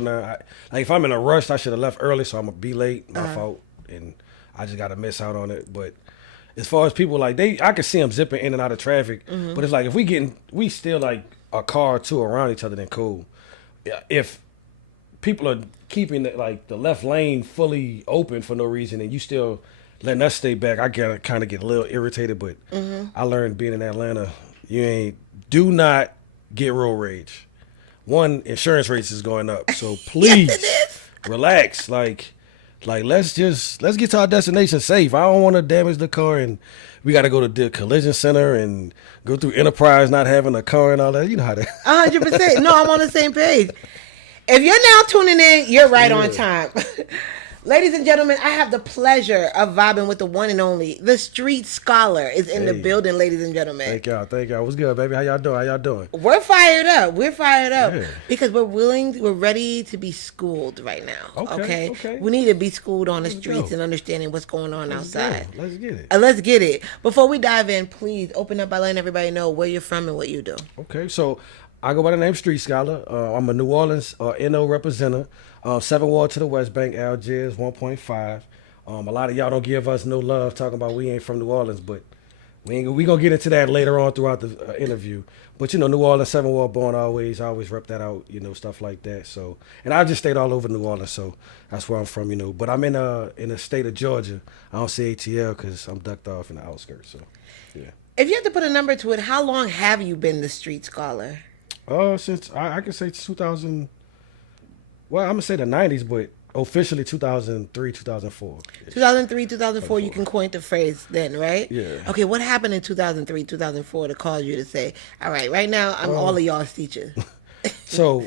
Now, like if I'm in a rush, I should have left early, so I'm gonna be late. My fault, and I just gotta miss out on it. But as far as people like I can see them zipping in and out of traffic. But it's like if we still like a car or two around each other, then cool. Yeah, if people are keeping like the left lane fully open for no reason, and you still letting us stay back, I gotta kind of get a little irritated. But I learned being in Atlanta, do not get road rage. One, insurance rates is going up, so please relax. Like let's get to our destination safe. I don't want to damage the car, and we got to go to the collision center and go through Enterprise not having a car and all that. You know how that. 100%. No, I'm on the same page. If you're now tuning in, you're right on time. Ladies and gentlemen, I have the pleasure of vibing with the one and only, the Street Scholar is in the building, ladies and gentlemen. Thank y'all. What's good, baby? How y'all doing? We're fired up. Yeah. Because we're ready to be schooled right now. Okay. We need to be schooled on the streets and understanding what's going on outside. Let's get it. Let's get it. Before we dive in, please open up by letting everybody know where you're from and what you do. Okay, so I go by the name Street Scholar. I'm a New Orleans NO representative. 7 Ward to the West Bank, Algiers, 1.5. A lot of y'all don't give us no love talking about we ain't from New Orleans, but we gonna get into that later on throughout the interview. But New Orleans, 7 Ward born always. I always rep that out, stuff like that. So, and I just stayed all over New Orleans, so that's where I'm from, But I'm in the state of Georgia. I don't say ATL because I'm ducked off in the outskirts. So, yeah. If you have to put a number to it, how long have you been the Street Scholar? Since I can say 2000. Well, I'm gonna say the 90s, but officially 2003, 2004. 2003, 2004, you can coin the phrase then, right? Yeah. Okay, what happened in 2003, 2004 to cause you to say, all right now I'm all of y'all's teachers? So,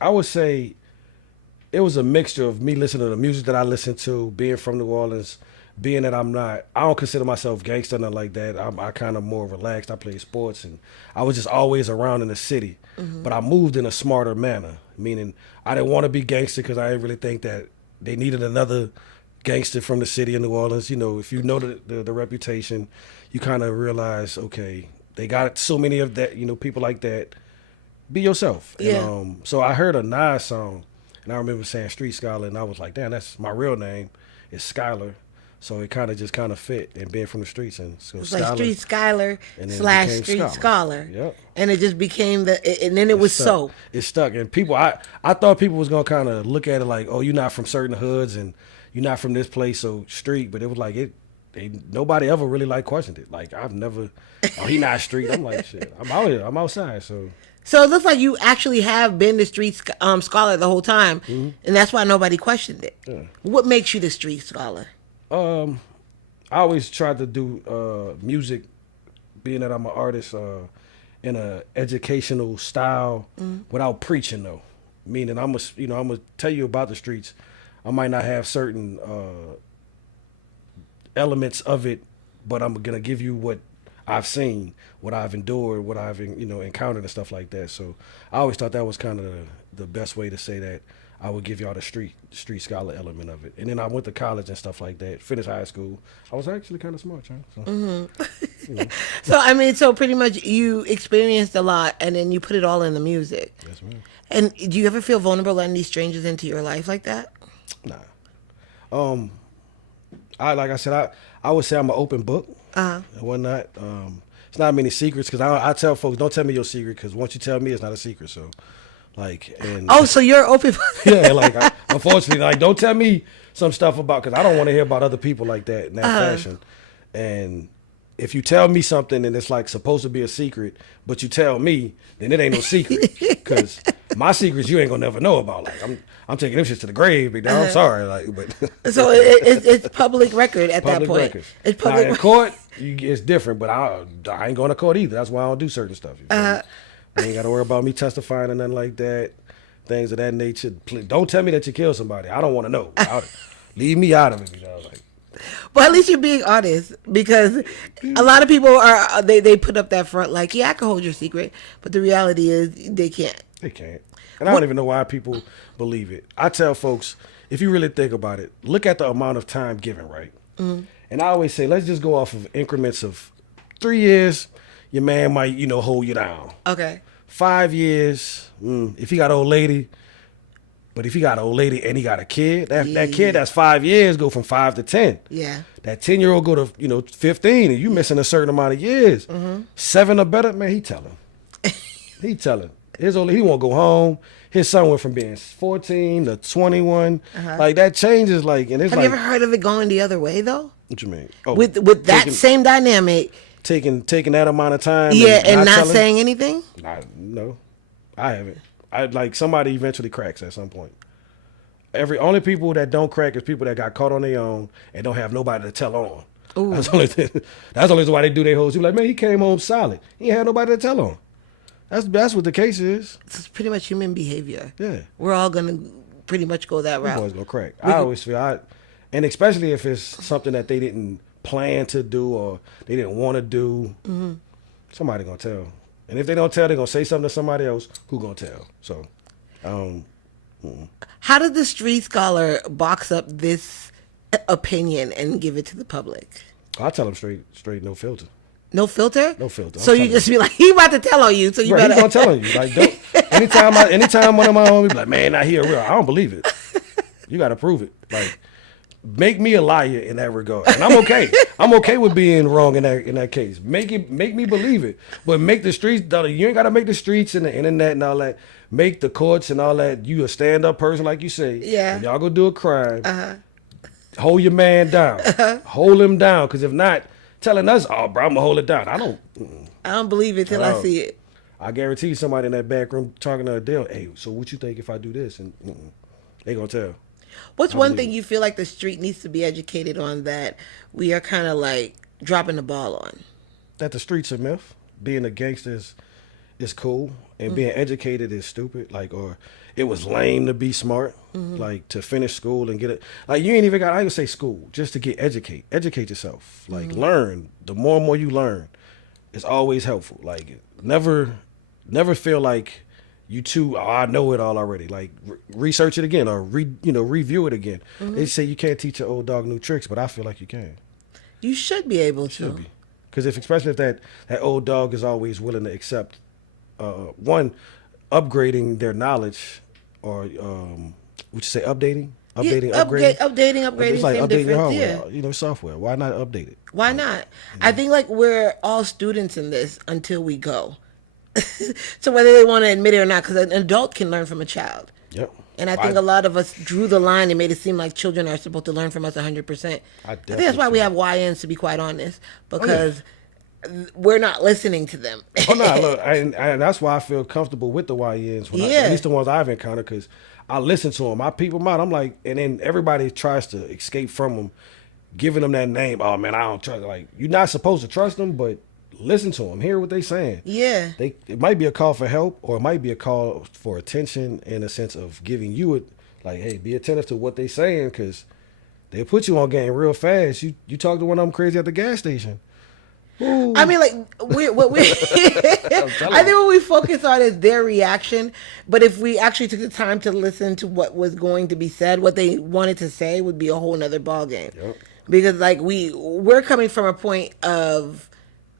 I would say it was a mixture of me listening to the music that I listened to, being from New Orleans, being that I don't consider myself gangster, nothing like that. I kind of more relaxed. I played sports, and I was just always around in the city. But I moved in a smarter manner, meaning I didn't want to be gangster because I didn't really think that they needed another gangster from the city of New Orleans. If you know the reputation, you kind of realize, okay, they got so many of that, people like that. Be yourself. Yeah. And, so I heard a Nas song, and I remember saying Street Scholar, and I was like, damn, that's my real name. It's Skylar. So it kind of fit, and being from the streets, and so it's Scholar, like Street Scholar / Street Scholar. Yep. And it just became and then it was so. It stuck, and people, I thought people was gonna kind of look at it like, oh, you're not from certain hoods, and you're not from this place, so street. But it was like nobody ever really questioned it. Like I've never, oh, he not street. I'm like, shit, I'm out here, I'm outside, so. So it looks like you actually have been the Street Scholar the whole time, and that's why nobody questioned it. Yeah. What makes you the Street Scholar? I always tried to do music, being that I'm an artist, in a educational style without preaching though. Meaning I'm gonna tell you about the streets. I might not have certain elements of it, but I'm gonna give you what I've seen, what I've endured, what I've encountered and stuff like that. So I always thought that was kind of the best way to say that. I would give y'all the street scholar element of it. And then I went to college and stuff like that, finished high school. I was actually kind of smart, child. So, so pretty much you experienced a lot and then you put it all in the music. Yes, ma'am. And do you ever feel vulnerable letting these strangers into your life like that? Nah. Like I said, I would say I'm an open book and whatnot. It's not many secrets because I tell folks, don't tell me your secret because once you tell me, it's not a secret. So. So you're open. Yeah, unfortunately, don't tell me some stuff about, because I don't want to hear about other people like that in that fashion. And if you tell me something and it's supposed to be a secret, but you tell me, then it ain't no secret. Because my secrets you ain't gonna never know about. I'm taking them shits to the grave, big dog. I'm sorry, but so it's public record at that point. Record. It's public. Now, in court, it's different, but I ain't going to court either. That's why I don't do certain stuff. You ain't got to worry about me testifying or nothing like that. Things of that nature. Please, don't tell me that you killed somebody. I don't want to know. Leave me out of it. Well, at least you're being honest, because a lot of people they put up that front like, yeah, I can hold your secret, but the reality is they can't. They can't. And I don't even know why people believe it. I tell folks, if you really think about it, look at the amount of time given, right? And I always say, let's just go off of increments of 3 years. Your man might, hold you down. Okay. 5 years, if he got an old lady, but if he got an old lady and he got a kid, that kid that's 5 years go from 5 to 10. Yeah. That 10-year-old go to 15, and you missing a certain amount of years. 7 or better, man. He telling. He won't go home. His son went from being 14 to 21. Like that changes. Like, and it's Have you ever heard of it going the other way though? What you mean? Oh, with that same dynamic, taking that amount of time. Yeah, and not saying anything. No, I haven't. I like somebody eventually cracks at some point. Only people that don't crack is people that got caught on their own and don't have nobody to tell on. Ooh. That's only why they do their whole. Like, man, he came home solid. He ain't had nobody to tell on. That's what the case is. It's pretty much human behavior. Yeah, we're all gonna pretty much go that route. Boys gonna crack. I always feel and especially if it's something that they didn't plan to do or they didn't want to do, somebody gonna tell. And if they don't tell, they're gonna say something to somebody else who gonna tell. So, how did the street scholar box up this opinion and give it to the public? I tell them straight, no filter. No filter? No filter. So you just be like, he about to tell on you, so you better. He's gonna tell on you. Like, don't. Anytime one of my homies be like, man, not here real. I don't believe it. You got to prove it. Like, make me a liar in that regard, and I'm okay. I'm okay with being wrong in that case. Make me believe it, but make the streets. You ain't got to make the streets and the internet and all that. Make the courts and all that. You a stand up person, like you say. Yeah. And y'all go do a crime. Hold your man down. Hold him down, because if not, telling us, oh, bro, I'm gonna hold it down. I don't believe it till I see it. I guarantee somebody in that back room talking to Adele, hey, so what you think if I do this? And they gonna tell. What's one thing you feel like the street needs to be educated on that we are kind of like dropping the ball on? That the street's a myth. Being a gangster is cool, and being educated is stupid. Like, or it was lame to be smart. Like, to finish school and get it. Like, you ain't even got, I even say school, just to get educate yourself. Like, learn. The more and more you learn, it's always helpful. Like, never feel like you I know it all already. Like, research it again or review it again. They say you can't teach an old dog new tricks, but I feel like you can. You should be able to. Should be. Because especially if that old dog is always willing to accept, upgrading their knowledge, or would you say updating? Upgrading. It's like updating your hardware, yeah. Software. Why not update it? Why not? I think like we're all students in this until we go. So whether they want to admit it or not, because an adult can learn from a child. Yep. And I think a lot of us drew the line and made it seem like children are supposed to learn from us 100%. I think that's why we have YNs, to be quite honest, because we're not listening to them. Look, and that's why I feel comfortable with the YNs, at least the ones I've encountered, because I listen to them. I peep them out. I'm like, and then everybody tries to escape from them, giving them that name. Oh, man, I don't trust. Like, you're not supposed to trust them, but listen to them. Hear what they're saying. Yeah. It might be a call for help, or it might be a call for attention in a sense of giving you it. Like, hey, be attentive to what they're saying, because they'll put you on game real fast. You talk to one of them crazy at the gas station. Ooh. I mean, like, I think what we focus on is their reaction. But if we actually took the time to listen to what was going to be said, what they wanted to say would be a whole nother ballgame. Yep. Because, like, we're coming from a point of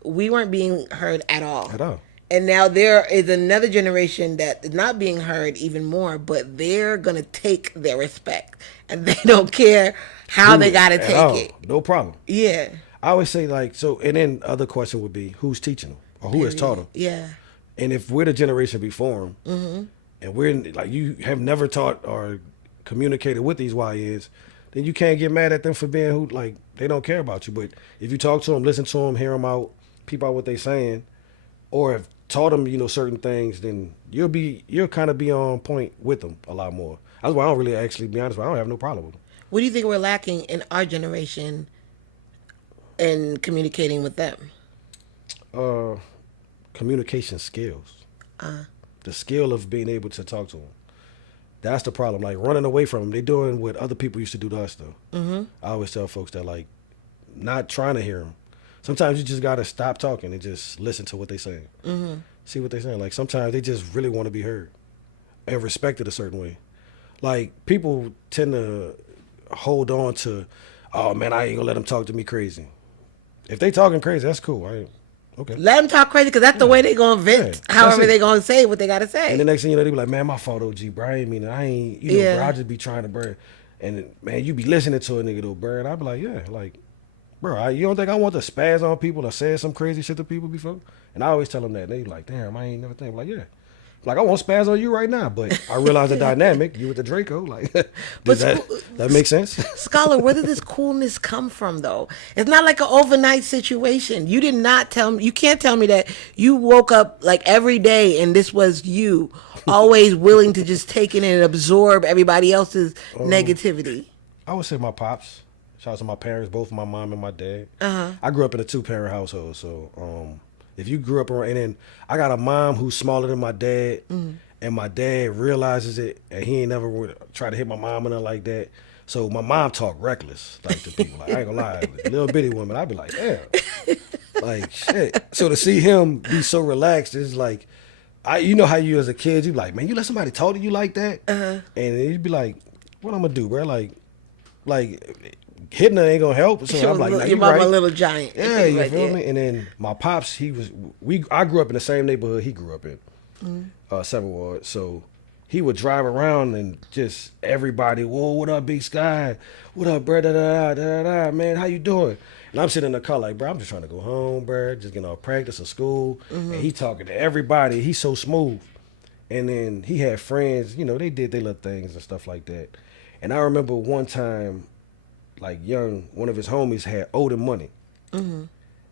we weren't being heard at all. At all. And now there is another generation that is not being heard even more, but they're going to take their respect. And they don't care how they got to take it. No problem. Yeah. I always say, like, so, and then other question would be, who's teaching them, or who has taught them? Yeah. And if we're the generation before them, and we're like, you have never taught or communicated with these YNs, then you can't get mad at them for being who, like, they don't care about you. But if you talk to them, listen to them, hear them out, peep out what they're saying, or have taught them, certain things, then you'll kind of be on point with them a lot more. That's why I don't really actually, be honest, I don't have no problem with them. What do you think we're lacking in our generation in communicating with them? Communication skills. The skill of being able to talk to them. That's the problem. Like, running away from them. They're doing what other people used to do to us, though. I always tell folks that, like, not trying to hear them. Sometimes you just got to stop talking and just listen to what they're saying. See what they're saying. Like, sometimes they just really want to be heard and respected a certain way. Like, people tend to hold on to, oh, man, I ain't going to let them talk to me crazy. If they talking crazy, that's cool. Okay. Let them talk crazy because that's the way they gonna vent. Yeah, however they gonna say what they gotta say. And the next thing you know, they be like, "Man, my fault, OG, bro. I ain't mean it. I ain't, you know, bro. I just be trying to, bro." And man, you be listening to a nigga though, bro. And I be like, "Yeah, like, bro, you don't think I want to spaz on people or say some crazy shit to people before?" And I always tell them that. And they be like, "Damn, I ain't never think." I'm like, yeah. Like, I won't spaz on you right now, but I realize the dynamic. You with the Draco, like, does that make sense? Scholar, where did this coolness come from, though? It's not like an overnight situation. You did not tell me. You can't tell me that you woke up like every day and this was you, always willing to just take it in and absorb everybody else's negativity. I would say my pops. Shout out to my parents, both my mom and my dad. I grew up in a 2-parent household, so if you grew up around, and then I got a mom who's smaller than my dad, and my dad realizes it, and he ain't never try to hit my mom or nothing like that. So my mom talk reckless, like, to people. Like, I ain't gonna lie, little bitty woman, I'd be like, damn, like, shit. So to see him be so relaxed is like, you know how you as a kid, you be like, man, you let somebody talk to you like that, and you'd be like, what I'm gonna do, bro? Like. Hitting her ain't gonna help. So I'm like, nah, your mama a little giant. Yeah, you feel me? And then my pops, I grew up in the same neighborhood he grew up in, 7th Ward. So he would drive around and just everybody, whoa, what up, Big Sky? What up, bro? Da, da, da, da, da, man, how you doing? And I'm sitting in the car like, bro, I'm just trying to go home, bro. Just getting off practice or school. And he talking to everybody. He's so smooth. And then he had friends, you know, they did their little things and stuff like that. And I remember one time, like one of his homies had owed him money,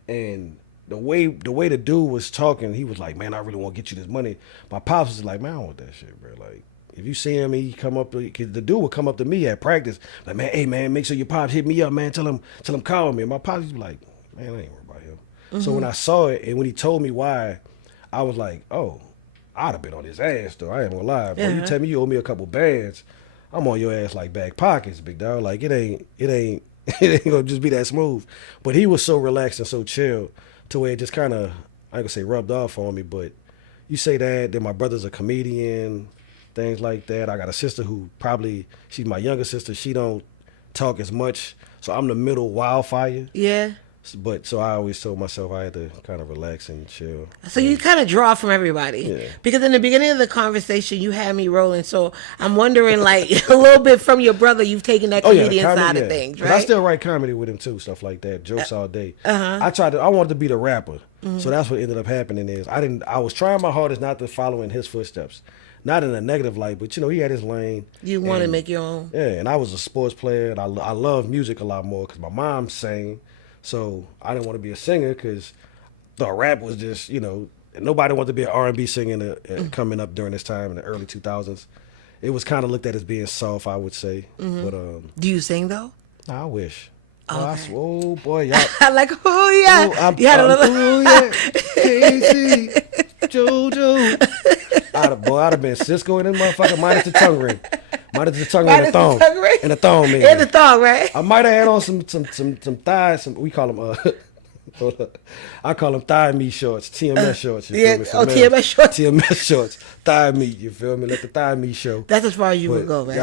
and the way the dude was talking, he was like, "Man, I really want to get you this money." My pops was like, "Man, I don't want that shit, bro. Like, if you see him, he come up, cause the dude would come up to me at practice, like, man, hey man, make sure your pops hit me up, man. Tell him call me." And my pops was like, "Man, I ain't worried about him." So when I saw it and when he told me why, I was like, "Oh, I'd have been on his ass though. I ain't gonna lie, bro. You tell me you owe me a couple bands, I'm on your ass like back pockets, big dog. Like, it ain't gonna just be that smooth." But he was so relaxed and so chill to where it just kind of, I ain't gonna say rubbed off on me, but you say that, then my brother's a comedian, things like that. I got a sister who she's my younger sister. She don't talk as much, so I'm the middle wildfire. Yeah. But so I always told myself I had to kind of relax and chill. So you kind of draw from everybody, because in the beginning of the conversation you had me rolling. So I'm wondering, like, a little bit from your brother, you've taken that comedian side of things, right? I still write comedy with him too, stuff like that, jokes all day. I wanted to be the rapper, so that's what ended up happening. Is I was trying my hardest not to follow in his footsteps, not in a negative light, but you know he had his lane. You want to make your own. Yeah, and I was a sports player, and I love music a lot more because my mom sang. So I didn't want to be a singer because the rap was just, you know, nobody wanted to be an R&B singer coming up during this time in the early 2000s. It was kind of looked at as being soft, I would say. But do you sing though? Nah, I wish. Okay. Oh boy, y'all. Like, oh yeah. You had a little. Oh yeah. Casey, JoJo. I'd have been Cisco in this motherfucker minus the tongue ring. Minus the tongue ring and the thong. And the thong, man. And the thong, right? I might have had on some thighs. We call them I call them thigh meat shorts, TMS shorts. You feel me? TMS shorts. TMS shorts, thigh meat. You feel me? Let the thigh meat show. That's as far as you would go, right?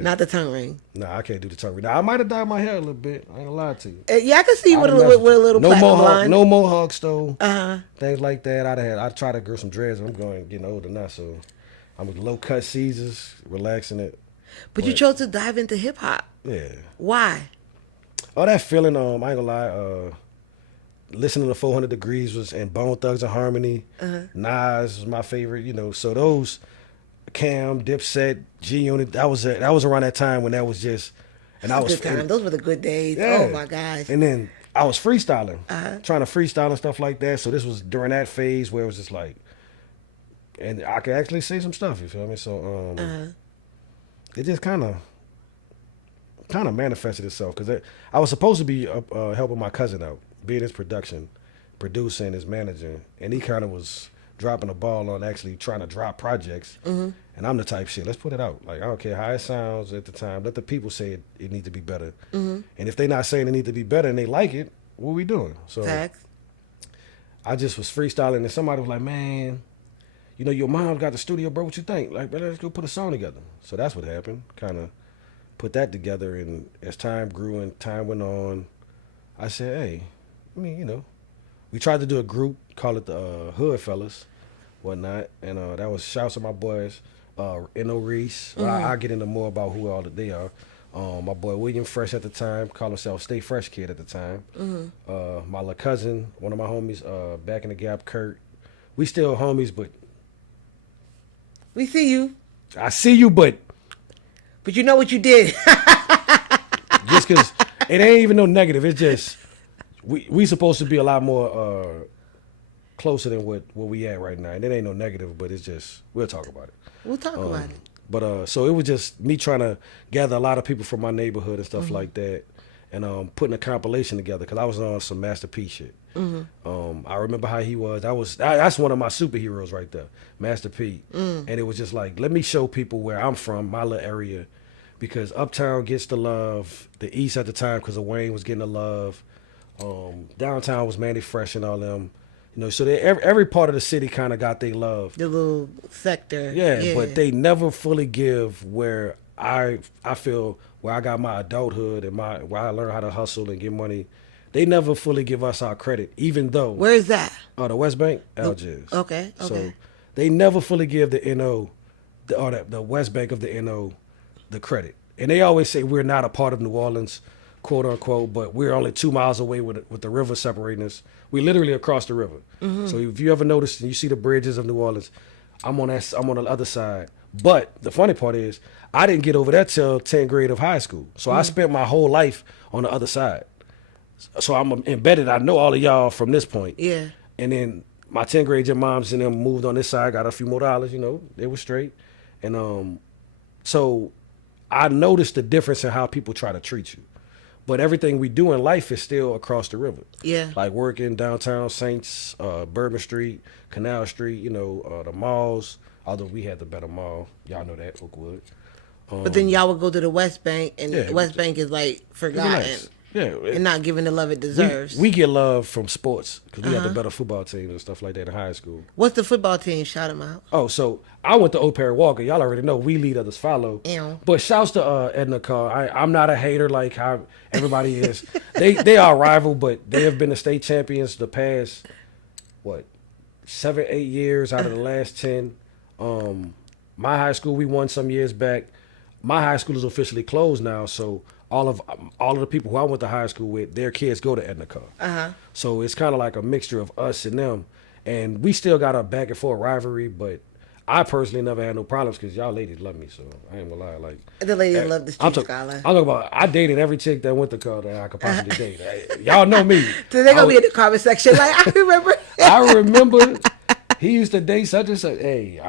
Not the tongue ring. Nah, I can't do the tongue ring. Now, I might have dyed my hair a little bit. I ain't gonna lie to you. Yeah, I can see with a little platinum line. No mohawks though. Things like that. I'd try to grow some dreads. I'm getting older now, so I'm with low cut Caesars, relaxing it. But you chose to dive into hip hop. Yeah. Why? Oh, that feeling. I ain't gonna lie. Listening to 400 Degrees and Bone Thugs and Harmony. Nas was my favorite. You know, so those Cam, Dipset, G Unit. That was around that time when that was just. And I was good time. Those were the good days. Yeah. Oh my gosh. And then I was freestyling, trying to freestyle and stuff like that. So this was during that phase where it was just like, and I could actually say some stuff. You feel me? So it just kind of manifested itself because I was supposed to be helping my cousin out, being his producing, his manager, and he kind of was dropping the ball on actually trying to drop projects. And I'm the type shit, let's put it out. Like, I don't care how it sounds at the time. Let the people say it needs to be better. And if they're not saying it needs to be better and they like it, what are we doing? So I just was freestyling and somebody was like, man, you know, your mom got the studio, bro. What you think? Like, bro, let's go put a song together. So that's what happened. Kind of put that together. And as time grew and time went on, I said, hey, I mean, you know, we tried to do a group, call it the Hood Fellas, whatnot, and that was shouts to my boys, N.O. Reese. I'll get into more about who all that they are. My boy William Fresh at the time, called himself Stay Fresh Kid at the time. My little cousin, one of my homies, back in the Gap, Kurt. We still homies, but we see you. I see you, but you know what you did. just because it ain't even no negative. It's just we supposed to be a lot more closer than what we at right now. And it ain't no negative, but it's just we'll talk about it. We'll talk about it. But so it was just me trying to gather a lot of people from my neighborhood and stuff like that, and putting a compilation together because I was on some Master P shit. I remember how he was. That's one of my superheroes right there, Master P. And it was just like, let me show people where I'm from, my little area, because Uptown gets the love. The East at the time, because of Wayne was getting the love. Downtown was Manny Fresh and all them. You know, so every part of the city kind of got their love. The little sector. Yeah, but they never fully give where I feel where I got my adulthood and where I learned how to hustle and get money. They never fully give us our credit, even though. Where is that? The West Bank, Algiers. Okay. So they never fully give the NO, the West Bank of the NO, the credit. And they always say we're not a part of New Orleans, quote unquote, but we're only 2 miles away with the river separating us. We're literally across the river. So if you ever notice and you see the bridges of New Orleans, I'm on the other side. But the funny part is I didn't get over that till 10th grade of high school. So I spent my whole life on the other side. So I'm embedded. I know all of y'all from this point. Yeah. And then my 10th grade, your moms and them moved on this side, got a few more dollars, you know, they were straight. And so I noticed the difference in how people try to treat you. But everything we do in life is still across the river. Yeah. Like working downtown, Saints, Bourbon Street, Canal Street, you know, the malls. Although we had the better mall. Y'all know that, Oakwood. But then y'all would go to the West Bank, and the West Bank is like forgotten. Nice. Yeah, and not given the love it deserves. We get love from sports because we had the better football teams and stuff like that in high school. What's the football team? Shout them out. Oh, so I went to Old Perry Walker. Y'all already know we lead, others follow. Ew. But shouts to Edna Carr. I'm not a hater like how everybody is. They are rival, but they have been the state champions the past 7, 8 years out of the last 10. My high school we won some years back. My high school is officially closed now, so all of the people who I went to high school with, their kids go to Edna Carr. So it's kind of like a mixture of us and them. And we still got a back and forth rivalry, but I personally never had no problems because y'all ladies love me, so I ain't gonna lie. Like the ladies love the street scholar. I'm talking about, I dated every chick that went to Carr that I could possibly date. Y'all know me. So they're gonna be in the comment section like, I remember. I remember he used to date such and such. Hey,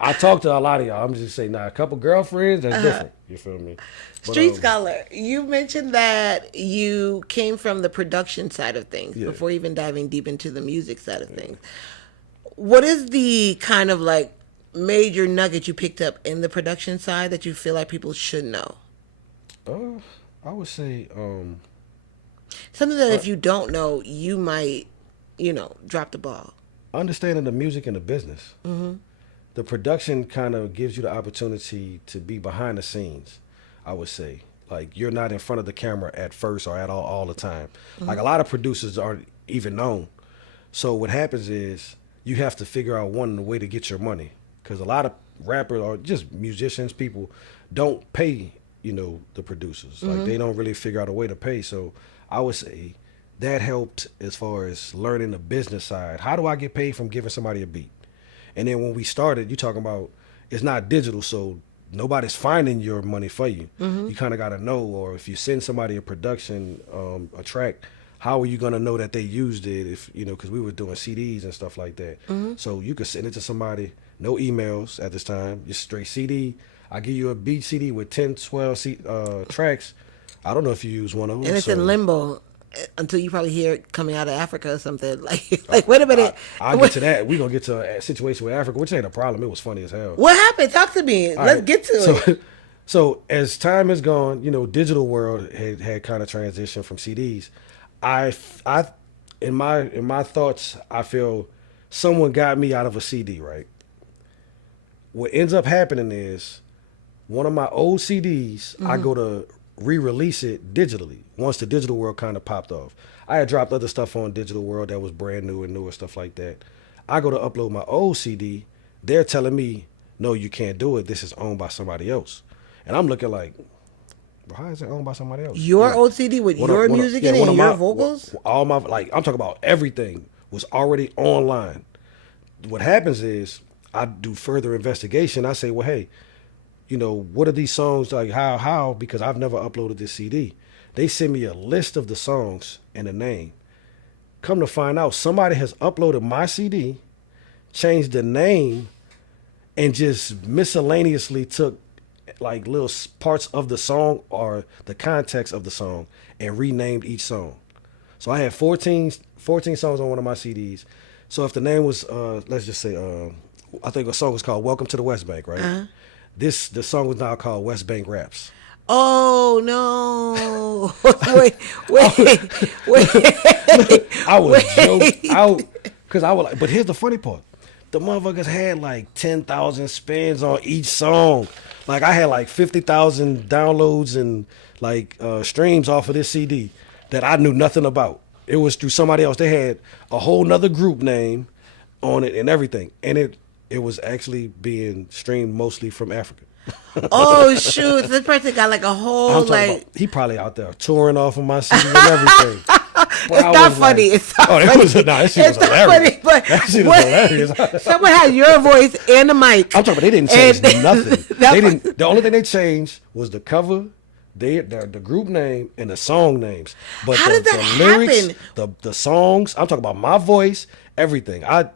I talked to a lot of y'all. I'm just saying, a couple girlfriends, that's different. You feel me? Street Scholar, you mentioned that you came from the production side of things before even diving deep into the music side of things. What is the kind of like major nugget you picked up in the production side that you feel like people should know? I would say something that if you don't know, you might, drop the ball. Understanding the music and the business. The production kind of gives you the opportunity to be behind the scenes, I would say. Like, you're not in front of the camera at first or at all the time. Like, a lot of producers aren't even known. So what happens is you have to figure out the way to get your money. Because a lot of rappers or just musicians, people don't pay, the producers. Like, they don't really figure out a way to pay. So I would say that helped as far as learning the business side. How do I get paid from giving somebody a beat? And then when we started, you talking about it's not digital, so nobody's finding your money for you. You kind of got to know, or if you send somebody a production, a track, how are you going to know that they used it? If because we were doing CDs and stuff like that. So you could send it to somebody, no emails at this time, just straight CD. I give you a beat CD with 10, 12 tracks. I don't know if you use one of them. And it's in limbo until you probably hear it coming out of Africa or something. Like wait a minute. I'll get to that. We're going to get to a situation with Africa, which ain't a problem. It was funny as hell. What happened? Talk to me. Let's get to it. So as time has gone, digital world had kind of transitioned from CDs. I in my thoughts, I feel someone got me out of a CD, right? What ends up happening is one of my old CDs, I go to re-release it digitally once the digital world kind of popped off. I had dropped other stuff on digital world that was brand new and newer stuff like that. I go to upload my old CD. They're telling me, no, you can't do it. This is owned by somebody else. And I'm looking like, well, how is it owned by somebody else? Your old CD with your music in it and your vocals? All my, like, I'm talking about everything was already online. What happens is I do further investigation. I say, well, hey, you know, what are these songs like? How? Because I've never uploaded this CD. They send me a list of the songs and a name. Come to find out, somebody has uploaded my CD, changed the name, and just miscellaneously took like little parts of the song or the context of the song and renamed each song. So I had 14 songs on one of my CDs. So if the name was, let's just say, I think a song was called Welcome to the West Bank, right? Uh-huh. The song was now called West Bank Raps. Oh, no. wait. I was joking out because I was like, but here's the funny part. The motherfuckers had like 10,000 spins on each song. Like I had like 50,000 downloads and like streams off of this CD that I knew nothing about. It was through somebody else. They had a whole nother group name on it and everything. And it was actually being streamed mostly from Africa. Oh shoot! This person got like a whole like. He probably out there touring off of my CD and everything. It's not funny. Like, it's not funny. That shit was hilarious. But that shit was hilarious. Someone had your voice and the mic. I'm talking about they didn't change nothing. They didn't. The only thing they changed was the cover, the group name, and the song names. But how did that lyrics, happen? The songs. I'm talking about my voice, everything. I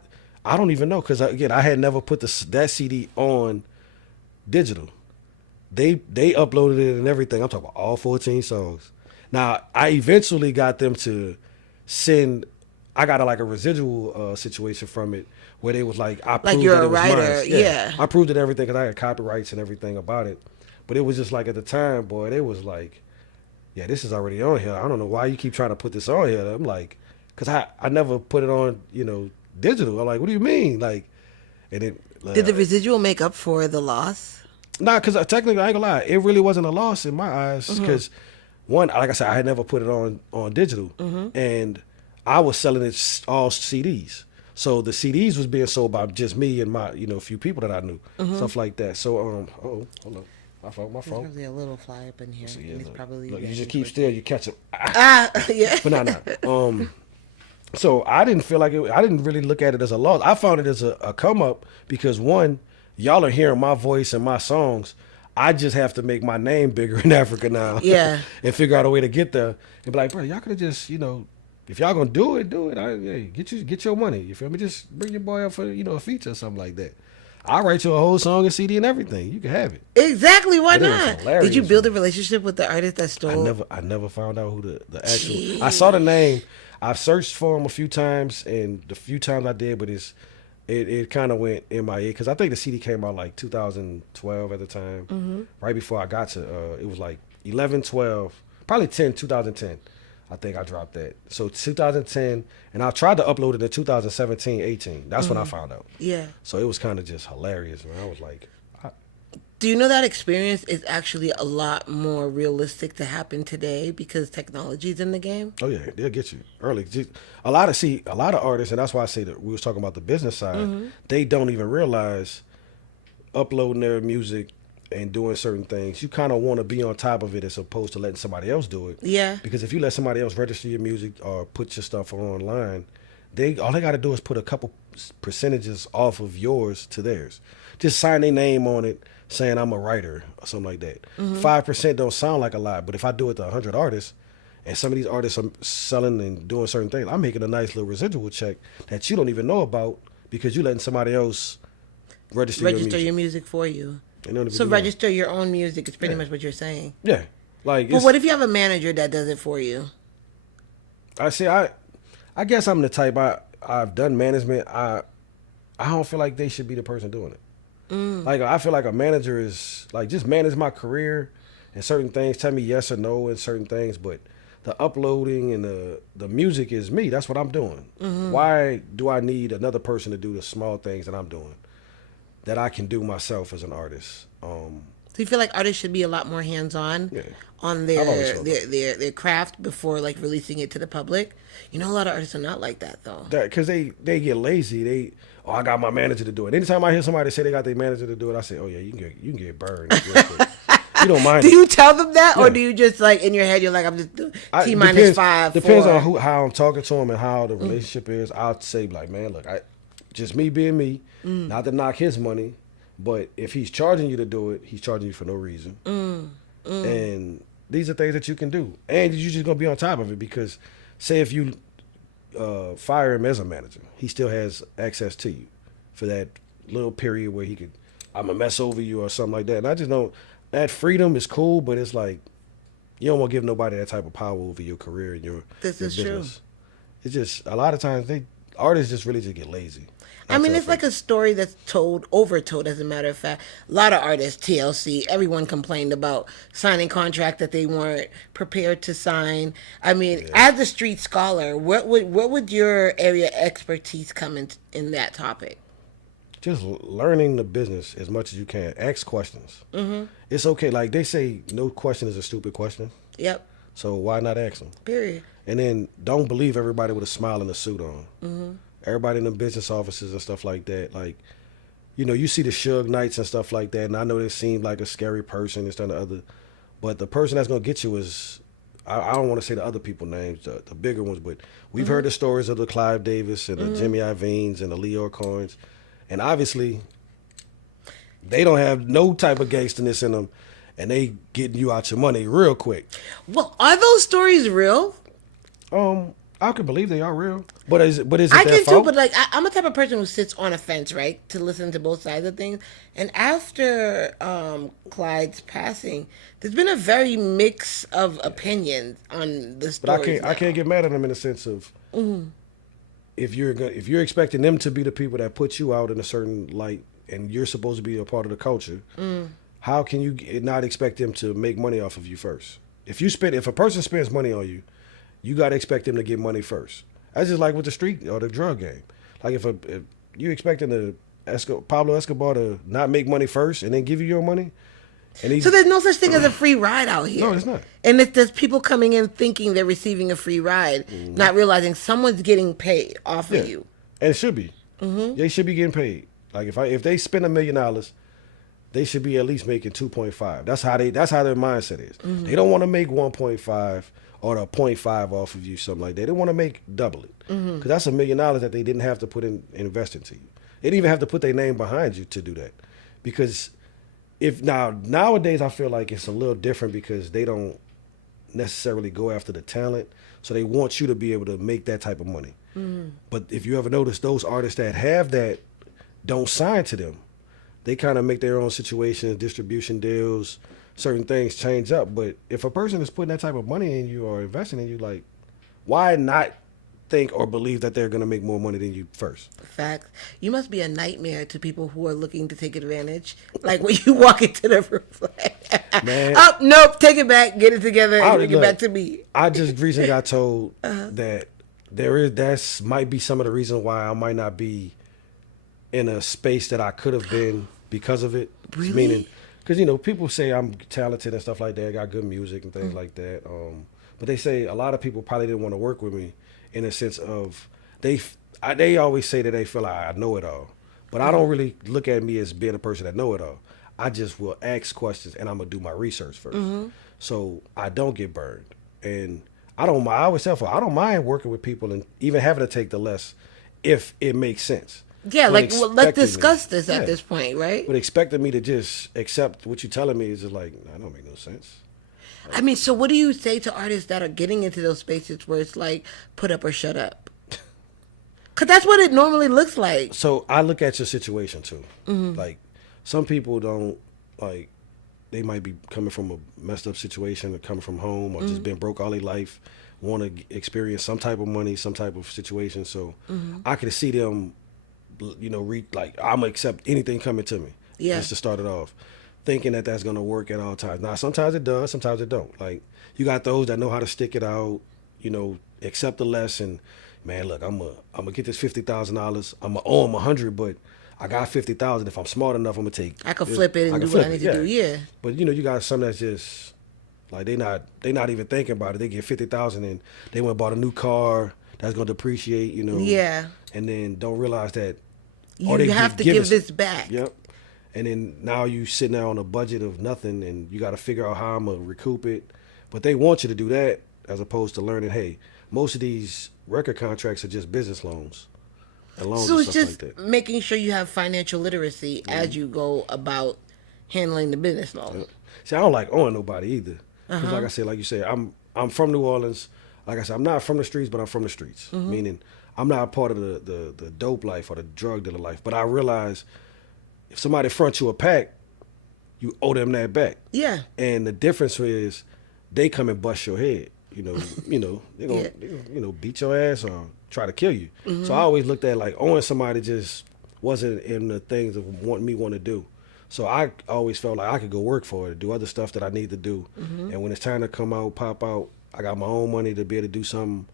don't even know because again I had never put that CD on digital. They uploaded it and everything. I'm talking about all 14 songs. Now I eventually got them to send. I got a residual situation from it where they was like, I proved like you're that a it was writer, mine. yeah. I proved it everything because I had copyrights and everything about it. But it was just like at the time, boy, they was like, yeah, this is already on here. I don't know why you keep trying to put this on here. I'm like, because I never put it on, digital. I'm like, what do you mean? Like, and it. Did the residual make up for the loss? Nah, because technically, I ain't gonna lie, it really wasn't a loss in my eyes. Because one, like I said, I had never put it on digital, and I was selling it all CDs. So the CDs was being sold by just me and my, a few people that I knew, stuff like that. So, hold on, my phone. There's probably a little fly up in here. So, yeah, look, you just keep still, you catch it. Yeah. But nah. So I didn't feel like I didn't really look at it as a loss. I found it as a come up because one, y'all are hearing my voice and my songs. I just have to make my name bigger in Africa now. Yeah. And figure out a way to get there. And be like, bro, y'all could have just, if y'all gonna do it, do it. Hey, get your money. You feel me? Just bring your boy up for, a feature or something like that. I'll write you a whole song and CD and everything. You can have it. Exactly. Why not? Did you build a relationship with the artist that stole? I never found out who the actual. Jeez. I saw the name. I've searched for him a few times, and the few times I did, but it kind of went MIA because I think the CD came out like 2012 at the time, right before I got to. It was like 11, 12, probably 2010. I think I dropped that. So 2010, and I tried to upload it in 2017, 18. That's when I found out. Yeah. So it was kind of just hilarious, man. I was like, do you know that experience is actually a lot more realistic to happen today because technology's in the game? Oh yeah, they'll get you early. A lot of artists, and that's why I say that we was talking about the business side. They don't even realize uploading their music and doing certain things. You kind of want to be on top of it as opposed to letting somebody else do it. Yeah. Because if you let somebody else register your music or put your stuff online, all they got to do is put a couple percentages off of yours to theirs. Just sign their name on it, saying I'm a writer or something like that. 5% don't sound like a lot, but if I do it to 100 artists, and some of these artists are selling and doing certain things, I'm making a nice little residual check that you don't even know about because you letting somebody else register your music for you. So register your own music is pretty much what you're saying. Yeah. But what if you have a manager that does it for you? I guess I'm the type, I've done management. I don't feel like they should be the person doing it. Like, I feel like a manager is, like, just manage my career and certain things, tell me yes or no in certain things, but the uploading and the music is me. That's what I'm doing. Why do I need another person to do the small things that I'm doing that I can do myself as an artist? To So you feel like artists should be a lot more hands-on on I've always their craft before like releasing it to the public. You know, a lot of artists are not like that though. Because they get lazy. I got my manager to do it. Anytime I hear somebody say they got their manager to do it, I say, oh yeah, you can get burned real quick. You don't mind. Do you tell them that, or do you just like in your head you're like, I'm just T-5? Depends on how I'm talking to him and how the relationship is. I'll say like, man, look, just me being me, not to knock his money, but if he's charging you to do it, he's charging you for no reason. And these are things that you can do, and you're just gonna be on top of it because, say if you fire him as a manager, he still has access to you for that little period where he could, I'm gonna mess over you or something like that. And I just know that freedom is cool, but it's like you don't want to give nobody that type of power over your career and your business. True. It's just a lot of times artists just really just get lazy. I mean, it's like a story that's overtold, as a matter of fact. A lot of artists, TLC, everyone complained about signing contract that they weren't prepared to sign. I mean, as a street scholar, what would your area expertise come in that topic? Just learning the business as much as you can. Ask questions. It's okay. Like they say, no question is a stupid question. Yep. So why not ask them? Period. And then don't believe everybody with a smile and a suit on. Everybody in the business offices and stuff like that. Like, you know, you see the Suge Knights and stuff like that, and I know they seem like a scary person and stuff and the other, but the person that's going to get you is, I don't want to say the other people's names, the bigger ones, but we've heard the stories of the Clive Davis and the Jimmy Iovine's and the Leo Coins, and obviously they don't have no type of gangsterness in them, and they getting you out your money real quick. Well, are those stories real? I can believe they are real, but is it their fault? I can too, but like I'm a type of person who sits on a fence, right, to listen to both sides of things. And after Clyde's passing, there's been a very mix of opinions on the story. But I can't get mad at them in the sense of if you're expecting them to be the people that put you out in a certain light, and you're supposed to be a part of the culture, how can you not expect them to make money off of you first? If a person spends money on you, you got to expect them to get money first. That's just like with the street or the drug game. Like if you expecting Pablo Escobar to not make money first and then give you your money, so there's no such thing as a free ride out here. No, it's not. And there's people coming in thinking they're receiving a free ride, not realizing someone's getting paid off of you. And it should be. They should be getting paid. Like if they spend $1 million, they should be at least making 2.5. That's how their mindset is. They don't want to make 1.5. or the 0.5 off of you, something like that. They want to make double it. Because that's $1 million that they didn't have to put in invest into you. They didn't even have to put their name behind you to do that. Because nowadays I feel like it's a little different because they don't necessarily go after the talent. So they want you to be able to make that type of money. But if you ever notice, those artists that have that don't sign to them. They kind of make their own situations, distribution deals, certain things change up. But if a person is putting that type of money in you or investing in you, like, why not think or believe that they're going to make more money than you first? Facts. You must be a nightmare to people who are looking to take advantage. Like when you walk into the room, like, man, oh, nope, take it back, get it together, and bring it back to me. I just recently got told that that might be some of the reasons why I might not be in a space that I could have been because of it. Really? Meaning, because, you know, people say I'm talented and stuff like that, got good music and things like that. But they say a lot of people probably didn't want to work with me in a sense of they always say that they feel like I know it all. But I don't really look at me as being a person that know it all. I just will ask questions and I'm going to do my research first. So I don't get burned. And I always tell people, I don't mind working with people and even having to take the less if it makes sense. Yeah, like, well, let's discuss this at this point, right? But expecting me to just accept what you're telling me is just like, that don't make no sense. I mean, so what do you say to artists that are getting into those spaces where it's like, put up or shut up? Because that's what it normally looks like. So I look at your situation, too. Like, some people don't, like, they might be coming from a messed up situation or coming from home or just been broke all their life, want to experience some type of money, some type of situation. So I can see them, you know, like, I'm going to accept anything coming to me just to start it off, thinking that that's going to work at all times. Now, sometimes it does, sometimes it don't. Like, you got those that know how to stick it out, you know, accept the lesson. Man, look, I'm gonna get this $50,000. I'm going to owe them $100, but I got 50,000. If I'm smart enough, I'm gonna take. I could flip it and do what I need to do. Yeah. But you got some that's just like they not even thinking about it. They get 50,000 and they went and bought a new car that's gonna depreciate. Yeah. And then don't realize that you have to give this back. Yep. And then now you sitting there on a budget of nothing, and you got to figure out how I'm gonna recoup it. But they want you to do that as opposed to learning. Hey, most of these record contracts are just business loans. So it's just making sure you have financial literacy as you go about handling the business loan. Yep. See, I don't like owing nobody either. Because like I said, like you said, I'm from New Orleans. Like I said, I'm not from the streets, but I'm from the streets. Meaning I'm not a part of the dope life or the drug dealer life. But I realize if somebody fronts you a pack, you owe them that back. Yeah. And the difference is they come and bust your head. They're gonna beat your ass or try to kill you. So I always looked at like owing somebody just wasn't in the things of want to do. So I always felt like I could go work for it, do other stuff that I need to do. And when it's time to come out, pop out, I got my own money to be able to do something,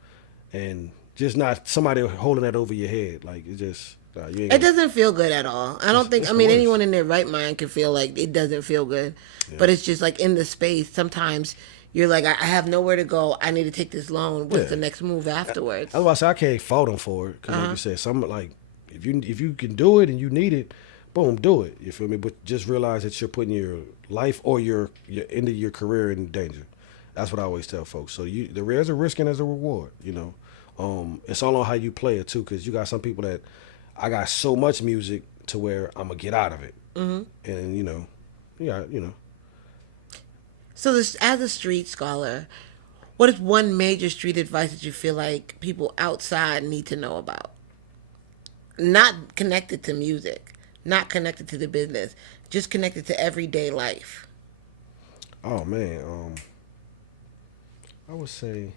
and just not somebody holding that over your head. Like it just it doesn't feel good at all. I don't think. I mean, anyone in their right mind can feel like it doesn't feel good, but it's just like in the space. Sometimes you're like, I have nowhere to go. I need to take this loan. What's the next move afterwards? That's why I say I can't fault them for it. Because like you said, some like if you can do it and you need it, boom, do it. You feel me? But just realize that you're putting your life or your end of your career in danger. That's what I always tell folks. So there's a risk and there's a reward. It's all on how you play it too. Because you got some people that I got so much music to where I'm gonna get out of it, and So, as a street scholar, what is one major street advice that you feel like people outside need to know about? Not connected to music, not connected to the business, just connected to everyday life. Oh man, I would say.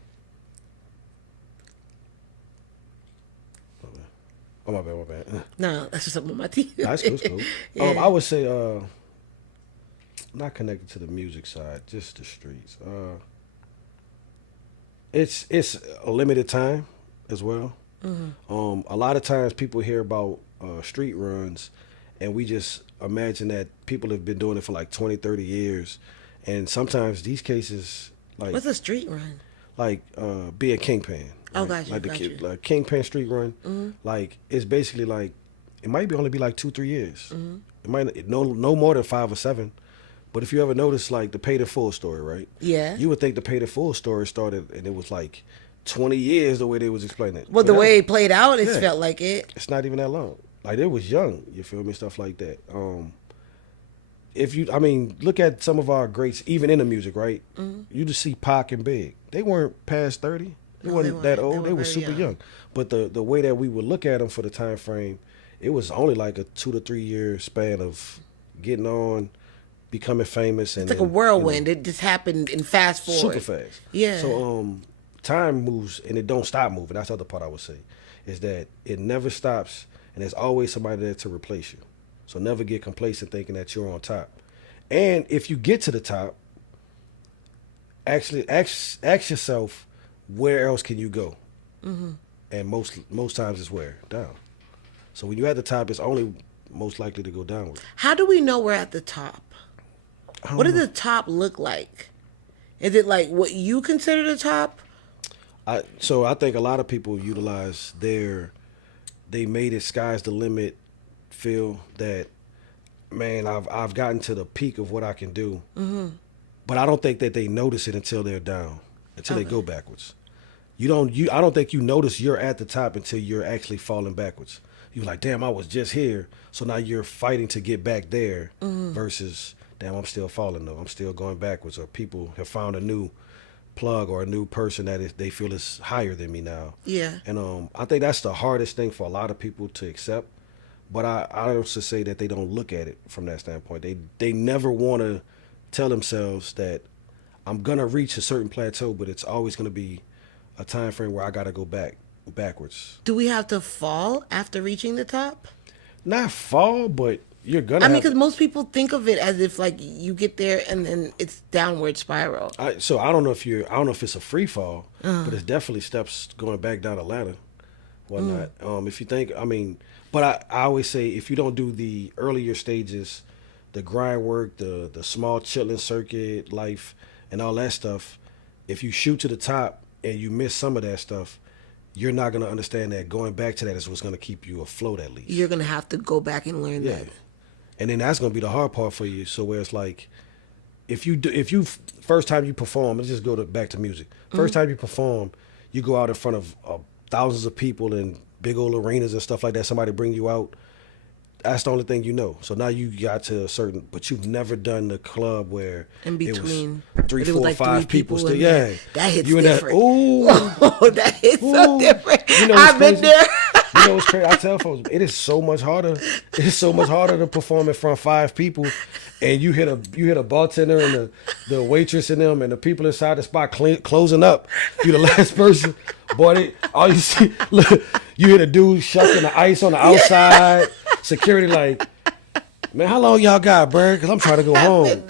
Oh my bad. No, that's just something on my teeth. That's cool. Yeah. I would say not connected to the music side, just the streets. It's a limited time as well. A lot of times people hear about street runs, and we just imagine that people have been doing it for like 20, 30 years, and sometimes these cases like what's a street run? Like be a kingpin. Oh, gotcha. Like Kingpin Street Run, like it's basically like it might only be like 2-3 years. It might no more than 5 or 7. But if you ever notice, like the Paid in Full story, right? Yeah. You would think the Paid in Full story started and it was like 20 years the way they was explaining it. Well, the way it played out, it felt like it. It's not even that long. Like it was young. You feel me? Stuff like that. Look at some of our greats, even in the music, right? You just see Pac and Big. They weren't past 30. They weren't that old. They were super young. But the way that we would look at them for the time frame, it was only like a 2 to 3 year span of getting on, becoming famous. And it's like a whirlwind. It just happened in fast forward. Super fast. Yeah. So time moves and it don't stop moving. That's the other part I would say, is that it never stops and there's always somebody there to replace you. So never get complacent thinking that you're on top. And if you get to the top, actually ask yourself, where else can you go? And most times it's where? Down. So when you're at the top, it's only most likely to go downward. How do we know we're at the top? What does the top look like? Is it like what you consider the top? So I think a lot of people utilize they made it sky's the limit feel that, man, I've gotten to the peak of what I can do. But I don't think that they notice it until they're down, until they go backwards. I don't think you notice you're at the top until you're actually falling backwards. You're like, damn, I was just here. So now you're fighting to get back there versus, damn, I'm still falling though. I'm still going backwards. Or people have found a new plug or a new person that they feel is higher than me now. Yeah. And I think that's the hardest thing for a lot of people to accept. But I also say that they don't look at it from that standpoint. They never want to tell themselves that I'm going to reach a certain plateau, but it's always going to be a time frame where I got to go backwards. Do we have to fall after reaching the top? Not fall, but you're going to because most people think of it as if like you get there and then it's downward spiral. So I don't know if it's a free fall, but it's definitely steps going back down the ladder. whatnot. If you think, I mean, but I always say if you don't do the earlier stages, the grind work, the small chilling circuit life, and all that stuff, if you shoot to the top and you miss some of that stuff, you're not going to understand that going back to that is what's going to keep you afloat at least. You're going to have to go back and learn that. And then that's going to be the hard part for you. So where it's like, if you first time you perform, let's just go back to music. First time you perform, you go out in front of thousands of people in big old arenas and stuff like that. Somebody bring you out. That's the only thing you know. So now you got to a certain, but you've never done the club where in between it was 3, 4, like 5 people still. Yeah, that hits you different. That hits ooh. so different. You know I've been there. You know what's crazy? I tell folks, it is so much harder. It's so much harder to perform in front of 5 people, and you hit a bartender and the waitress and them and the people inside the spot closing up. You the last person. Boy, all you see, look, you hit a dude shucking the ice on the outside. Security like, man, how long y'all got, bro? Because I'm trying to go home.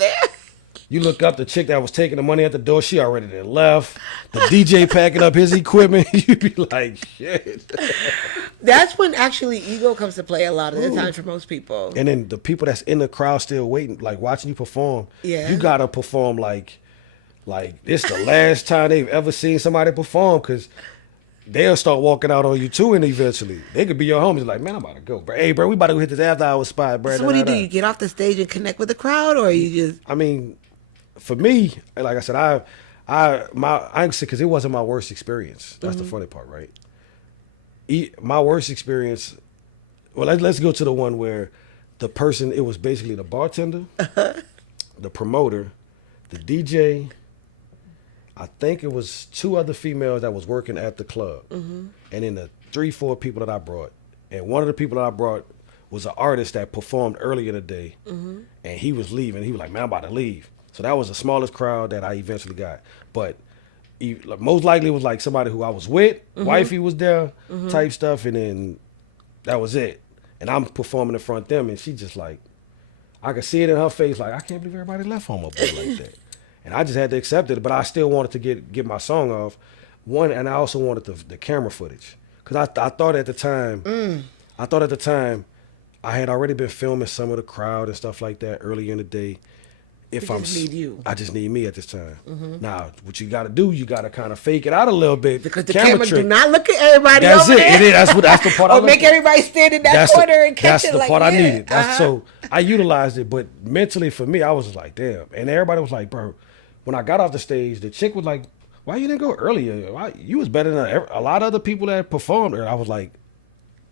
You look up, the chick that was taking the money at the door, she already done left. The DJ packing up his equipment. You be like, shit. That's when actually ego comes to play a lot of the time for most people. And then the people that's in the crowd still waiting, like watching you perform. Yeah. You gotta perform like this the last time they've ever seen somebody perform, because they'll start walking out on you too, and eventually they could be your homies. Like, man, I'm about to go, bro. Hey, bro, we about to go hit this after hour spot, bro. So what do? You get off the stage and connect with the crowd, or you just? I mean, for me, like I said, I'm sick because it wasn't my worst experience. That's the funny part, right? My worst experience. Well, let's go to the one where the person. It was basically the bartender, the promoter, the DJ. I think it was 2 other females that was working at the club. And then the 3, 4 people that I brought. And one of the people that I brought was an artist that performed early in the day. And he was leaving. He was like, man, I'm about to leave. So that was the smallest crowd that I eventually got. But most likely it was like somebody who I was with. Wifey was there type stuff. And then that was it. And I'm performing in front of them. And she just like, I could see it in her face. Like, I can't believe everybody left on my boy like that. And I just had to accept it, but I still wanted to get my song off. And I also wanted the camera footage, because I thought at the time, I had already been filming some of the crowd and stuff like that earlier in the day. I just need me at this time. Now, what you got to do, you got to kind of fake it out a little bit, because the camera do not look at everybody. That's over it. There. That's the part. Or make everybody stand in that corner and catch it. That's the part I needed. So I utilized it, but mentally for me, I was just like, damn. And everybody was like, bro. When I got off the stage, the chick was like, why you didn't go earlier? You was better than a lot of other people that performed. And I was like,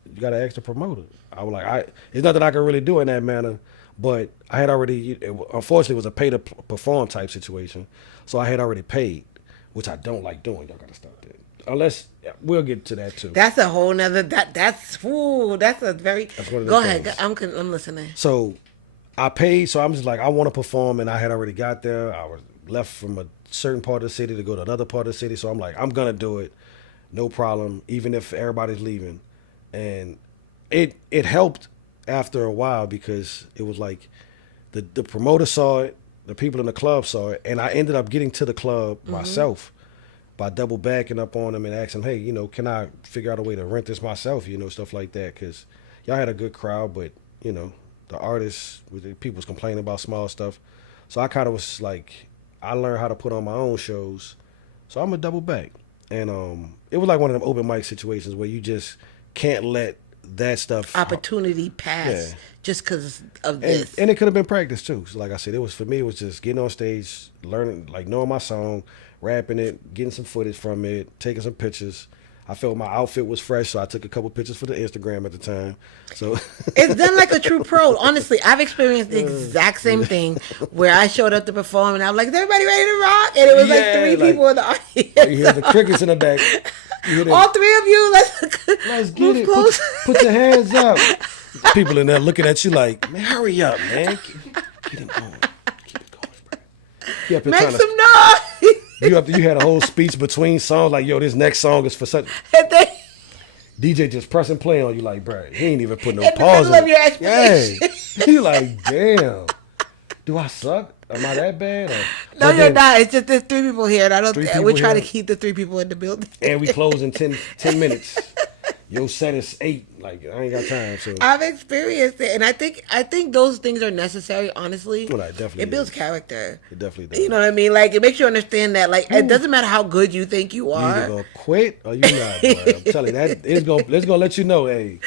you got to ask the promoter. I was like, it's nothing I can really do in that manner. But I had already, unfortunately, it was a pay-to-perform type situation. So I had already paid, which I don't like doing. Y'all got to stop that. Unless, we'll get to that too. That's a whole nother, that's a very, go ahead, I'm listening. So I paid, so I'm just like, I want to perform, and I had already got there. I was left from a certain part of the city to go to another part of the city. So I'm like, I'm going to do it. No problem. Even if everybody's leaving. And it helped after a while, because it was like the promoter saw it. The people in the club saw it. And I ended up getting to the club myself by double backing up on them and asking, hey, can I figure out a way to rent this myself? Stuff like that. Cause y'all had a good crowd, but the artists, the people was complaining about small stuff. So I kind of was like, I learned how to put on my own shows, so I'm a double back. And it was like one of them open mic situations where you just can't let that stuff opportunity pass just because of this. And it could have been practice too. So like I said, it was just getting on stage, learning, like knowing my song, rapping it, getting some footage from it, taking some pictures. I felt my outfit was fresh, so I took a couple pictures for the Instagram at the time. So it's done like a true pro. Honestly, I've experienced the exact same thing where I showed up to perform and I was like, is everybody ready to rock? And it was like 3 people in the audience. You hear the crickets in the back. All 3 of you, let's get it. Put your hands up. People in there looking at you like, man, hurry up, man. Get it going. Keep it going, bro. Make some noise. You had a whole speech between songs like, yo, this next song is for such. DJ just pressing play on you like, bro, he ain't even put no pause in it. Yeah. You like, damn. Do I suck? Am I that bad? No, you're not. It's just there's 3 people here, and we're trying to keep the 3 people in the building. And we close in 10 minutes. Your set is 8. Like, I ain't got time. So I've experienced it, and I think those things are necessary. Honestly, well, it definitely it builds is. character. It definitely does. You know what I mean? Like it makes you understand that. Like it doesn't matter how good you think you You either are. gonna quit or you not, boy. I'm telling you that it's gonna let you know, hey,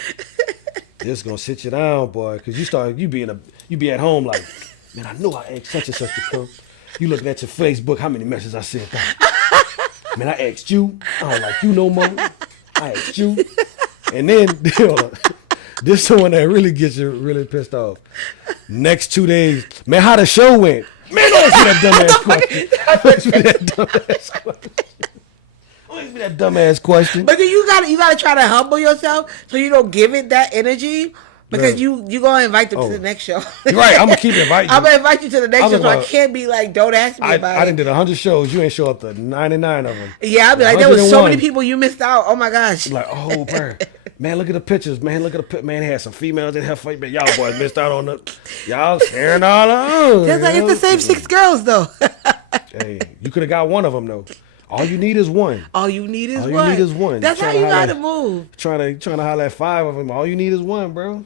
this gonna sit you down, boy, because you be at home like, man, I know I asked such and such to come. You looking at your Facebook, how many messages I sent back? Man, I asked you. I don't like you no more. I asked you. And then this is the one that really gets you really pissed off. Next 2 days, man, how the show went? Man, don't ask me that dumbass question. Don't ask me that dumbass question. Don't ask me that dumbass question. But then you gotta try to humble yourself so you don't give it that energy. Because you gonna invite them to the next show. Right, I'm gonna keep inviting you. I'm gonna invite you to the next show, so I can't be like, don't ask me about it. I done did 100 shows. You ain't show up to 99 of them. Yeah, I'll be like, there was so many people you missed out. Oh my gosh. Like, oh, bro. Man, look at the pictures. Man, look at the man. They had some females in her fight. Man, y'all boys missed out on the. Y'all staring all on. Just like it's the same 6 girls though. Hey, you could have got one of them though. All you need is one. All you need is all one. You need is one. That's how you gotta move. Trying to holler at 5 of them. All you need is one, bro.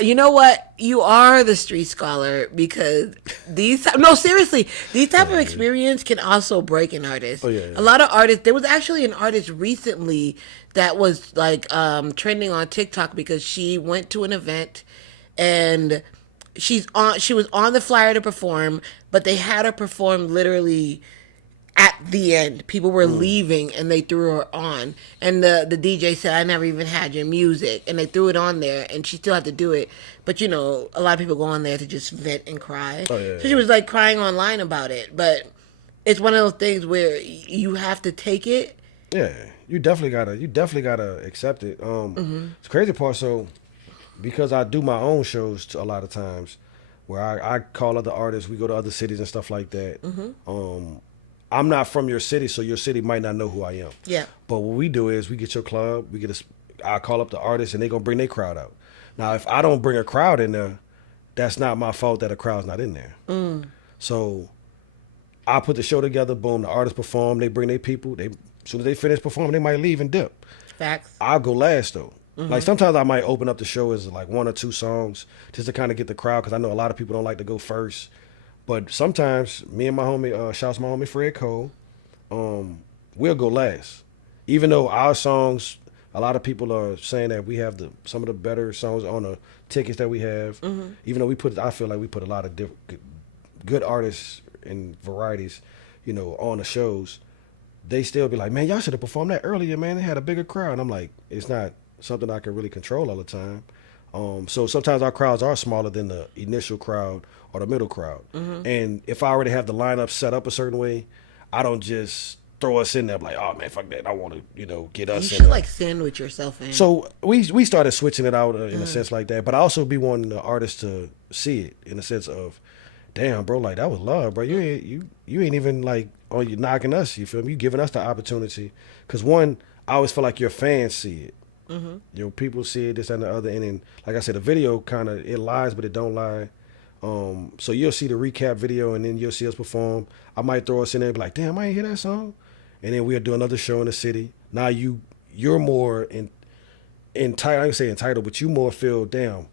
You know what? You are the street scholar because these type of experience can also break an artist. Oh, yeah. A lot of artists. There was actually an artist recently that was like trending on TikTok because she went to an event and she was on the flyer to perform, but they had her perform literally at the end. People were leaving and they threw her on, and the DJ said, I never even had your music, and they threw it on there and she still had to do it. But you know, a lot of people go on there to just vent and cry. So she was like crying online about it. But it's one of those things where you have to take it. Yeah, you definitely gotta accept it. It's crazy part. So because I do my own shows a lot of times where I call other artists, we go to other cities and stuff like that. I'm not from your city, so your city might not know who I am. Yeah. But what we do is we get your club, I call up the artist, and they gonna bring their crowd out. Now, if I don't bring a crowd in there, that's not my fault that a crowd's not in there. So I put the show together, boom, the artists perform, they bring their people, as soon as they finish performing, they might leave and dip. Facts. I'll go last, though. Like, sometimes I might open up the show as like 1 or 2 songs just to kind of get the crowd, because I know a lot of people don't like to go first. But sometimes me and my homie, shouts my homie Fred Cole, we'll go last. Even though our songs, a lot of people are saying that we have some of the better songs on the tickets that we have. Even though I feel like we put a lot of good artists and varieties, on the shows. They still be like, man, y'all should have performed that earlier, man. They had a bigger crowd. And I'm like, it's not something I can really control all the time. So sometimes our crowds are smaller than the initial crowd or the middle crowd. And if I already have the lineup set up a certain way, I don't just throw us in there like, oh man, fuck that. I want to, get us in there. You should like sandwich yourself in. So we started switching it out in a sense like that. But I also be wanting the artists to see it in a sense of, damn, bro, like that was love, bro. You ain't even like, oh, you knocking us, you feel me? You giving us the opportunity. Because one, I always feel like your fans see it. People see it, this and the other, and then, like I said, the video kind of, it lies, but it don't lie. So you'll see the recap video, and then you'll see us perform. I might throw us in there and be like, damn, I ain't hear that song. And then we'll do another show in the city. Now you're more entitled, I can say entitled, but you more feel, damn,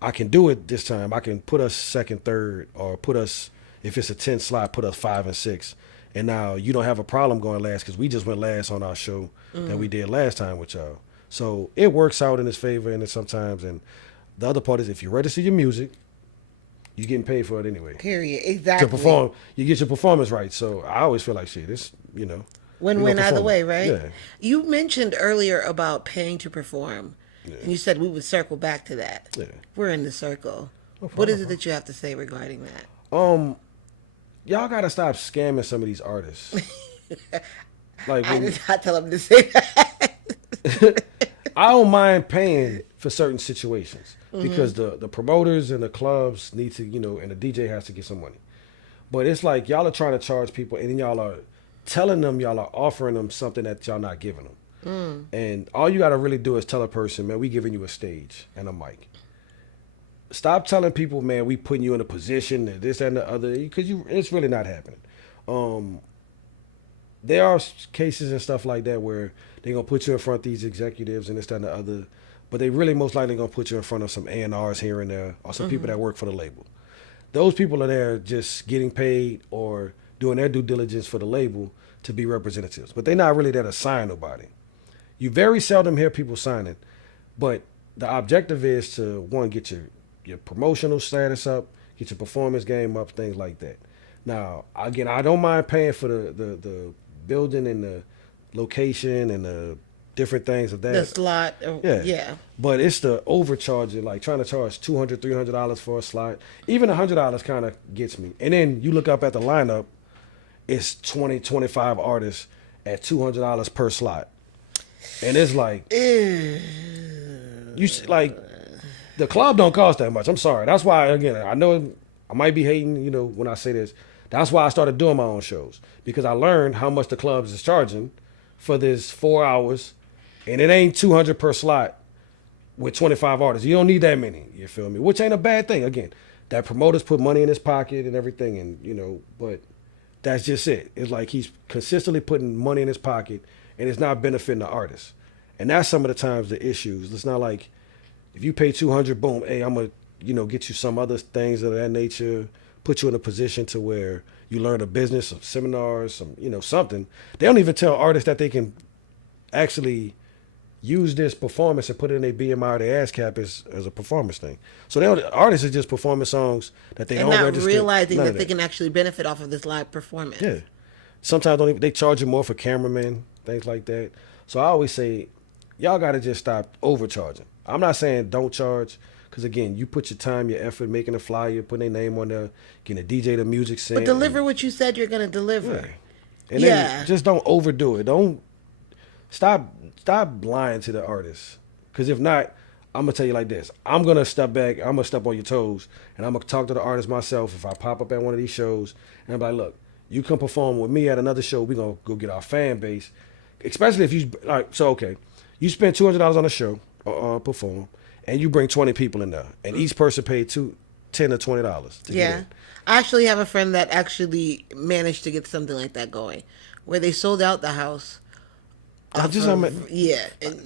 I can do it this time. I can put us second, third, or put us, if it's a 10 slot, put us 5 and 6. And now you don't have a problem going last because we just went last on our show that we did last time with y'all. So it works out in his favor, and then sometimes. And the other part is, if you register your music, you're getting paid for it anyway. Period. Exactly. To perform, you get your performance right. So I always feel like, shit, it's, win-win either way, right? Yeah. You mentioned earlier about paying to perform, and you said we would circle back to that. Yeah. We're in the circle. What is it that you have to say regarding that? Y'all gotta stop scamming some of these artists. Like, I did not tell them to say that. I don't mind paying for certain situations because the promoters and the clubs need to, and the DJ has to get some money. But it's like y'all are trying to charge people, and then y'all are telling them, y'all are offering them something that y'all not giving them. And all you got to really do is tell a person, man, we giving you a stage and a mic. Stop telling people, man, we putting you in a position and this and the other, because it's really not happening. there are cases and stuff like that where they're gonna put you in front of these executives and this, that, and the other, but they really most likely gonna put you in front of some A&Rs here and there, or some people that work for the label. Those people are there just getting paid or doing their due diligence for the label to be representatives, but they're not really there to sign nobody. You very seldom hear people signing, but the objective is to, one, get your promotional status up, get your performance game up, things like that. Now, again, I don't mind paying for the building and the location and the different things of that. The slot. Yeah. But it's the overcharging, like trying to charge $200, $300 for a slot. Even $100 kind of gets me. And then you look up at the lineup, it's 20, 25 artists at $200 per slot. And it's like, like, the club don't cost that much. I'm sorry. That's why, again, I know I might be hating, when I say this. That's why I started doing my own shows, because I learned how much the clubs is charging for this 4 hours, and it ain't $200 per slot with 25 artists. You don't need that many, you feel me? Which ain't a bad thing. Again, that promoters put money in his pocket and everything, and, but that's just it. It's like he's consistently putting money in his pocket, and it's not benefiting the artist. And that's some of the times the issues. It's not like if you pay $200, boom, hey, I'm going to, get you some other things of that nature, put you in a position to where you learn a business, some seminars, some, something. They don't even tell artists that they can actually use this performance and put it in their BMI or their ASCAP as a performance thing. So artists are just performing songs that they don't register. And not realizing that they can actually benefit off of this live performance. Yeah. Sometimes they charge you more for cameramen, things like that. So I always say, y'all got to just stop overcharging. I'm not saying don't charge, because, again, you put your time, your effort, making a flyer, putting their name on there, getting a DJ the music sent. But deliver what you said you're going to deliver. Yeah. And then just don't overdo it. Don't stop lying to the artist. Because if not, I'm going to tell you like this. I'm going to step back. I'm going to step on your toes, and I'm going to talk to the artist myself if I pop up at one of these shows. And I'm like, look, you come perform with me at another show. We're going to go get our fan base. Especially if you, okay, you spend $200 on a show, perform, and you bring 20 people in there, and each person paid $10 or $20 to get in. I actually have a friend that actually managed to get something like that going, where they sold out the house.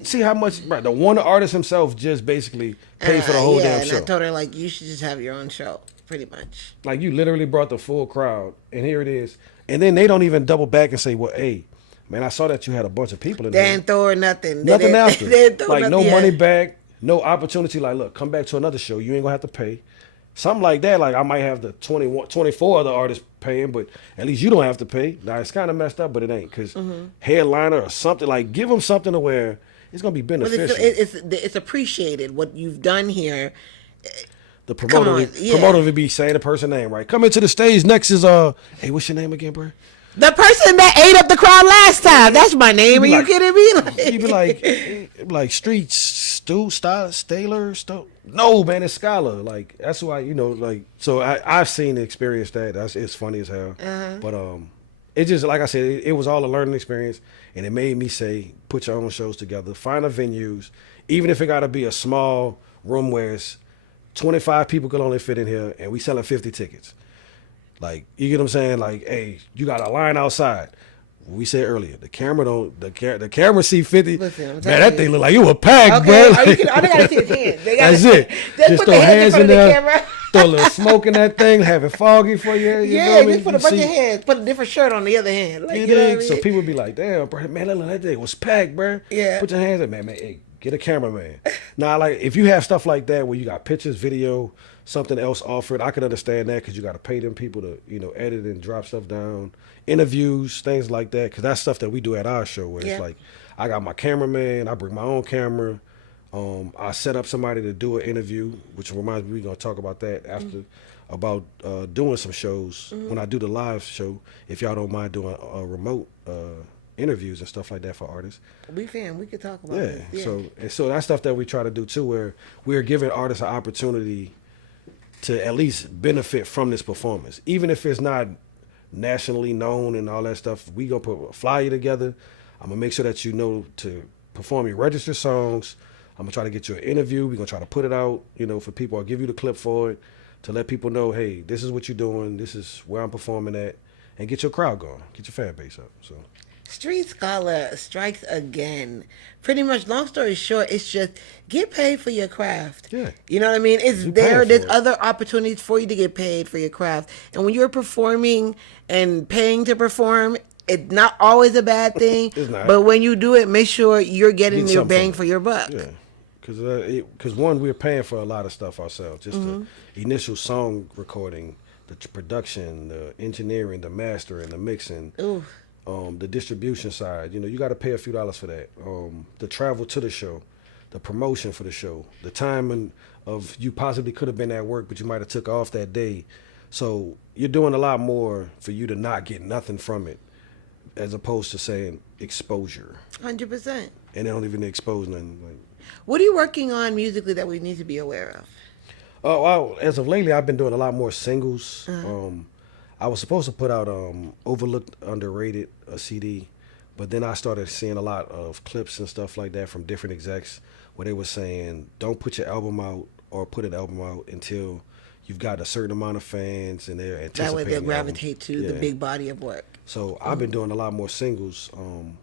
See how much, right? The one artist himself just basically paid for the whole damn show. And I told her, like, you should just have your own show, pretty much. Like, you literally brought the full crowd, and here it is. And then they don't even double back and say, well, hey, man, I saw that you had a bunch of people in there. They didn't throw her nothing. Nothing after. Like, no money back. No opportunity, like, look, come back to another show. You ain't going to have to pay. Something like that. Like, I might have the 24 other artists paying, but at least you don't have to pay. Now, it's kind of messed up, but it ain't. Because headliner or something, like, give them something to where it's going to be beneficial. It's appreciated what you've done here. The promoter would be saying the person's name, right? Come into the stage. Next is, hey, what's your name again, bro? The person that ate up the crowd last time. That's my name. Are you kidding me? He'd be like Street Stu, Staler. No, man, it's Scholar. Like, that's why, so I've seen and experienced that. It's funny as hell. But it just, like I said, it was all a learning experience, and it made me say, put your own shows together, find a venues, even if it got to be a small room where it's 25 people could only fit in here, and we selling 50 tickets. Like, you get what I'm saying? Like, hey, you got a line outside. We said earlier, the camera see 50. Listen, man, that thing look like you were packed, bro. Like, I gotta see his hands. That's it. Just throw hands in there, throw a little smoke in that thing, have it foggy for you. Just put a bunch of hands, put a different shirt on the other hand. Like, So people be like, damn, bro, man, that thing was packed, bro. Yeah. Put your hands in, man, hey, get a cameraman. Now, like, if you have stuff like that where you got pictures, video, something else offered, I could understand that, because you got to pay them people to, edit and drop stuff down, interviews, things like that, because that's stuff that we do at our show, where it's like, I got my cameraman, I bring my own camera, I set up somebody to do an interview, which reminds me, we're going to talk about that after, about doing some shows, when I do the live show, if y'all don't mind doing remote interviews and stuff like that for artists. We could talk about it. Yeah. So that's stuff that we try to do too, where we're giving artists an opportunity to at least benefit from this performance. Even if it's not nationally known and all that stuff, we gonna put a flyer together. I'm gonna make sure that you know to perform your registered songs. I'm gonna try to get you an interview. We're gonna try to put it out, for people. I'll give you the clip for it to let people know, hey, this is what you're doing. This is where I'm performing at. and get your crowd going, get your fan base up. So Street Scholar strikes again. Pretty much, long story short, it's just get paid for your craft. Yeah. You know what I mean? It's You there. paying There's for it. other opportunities for you to get paid for your craft. And when you're performing and paying to perform, it's not always a bad thing. It's not. But when you do it, make sure you're getting Get your something bang from for it. your buck. Yeah. Because one, we're paying for a lot of stuff ourselves. Just the initial song recording, the production, the engineering, the mastering, the mixing. Ooh. The distribution side, you got to pay a few dollars for that. The travel to the show, the promotion for the show, the timing of you possibly could have been at work, but you might have took off that day. So you're doing a lot more for you to not get nothing from it, as opposed to saying exposure. 100%. And they don't even expose nothing. What are you working on musically that we need to be aware of? Oh, well, as of lately, I've been doing a lot more singles. I was supposed to put out Overlooked, Underrated, a CD, but then I started seeing a lot of clips and stuff like that from different execs where they were saying, don't put your album out or put an album out until you've got a certain amount of fans and they're anticipating. That way they'll the gravitate to album. the big body of work. So I've been doing a lot more singles,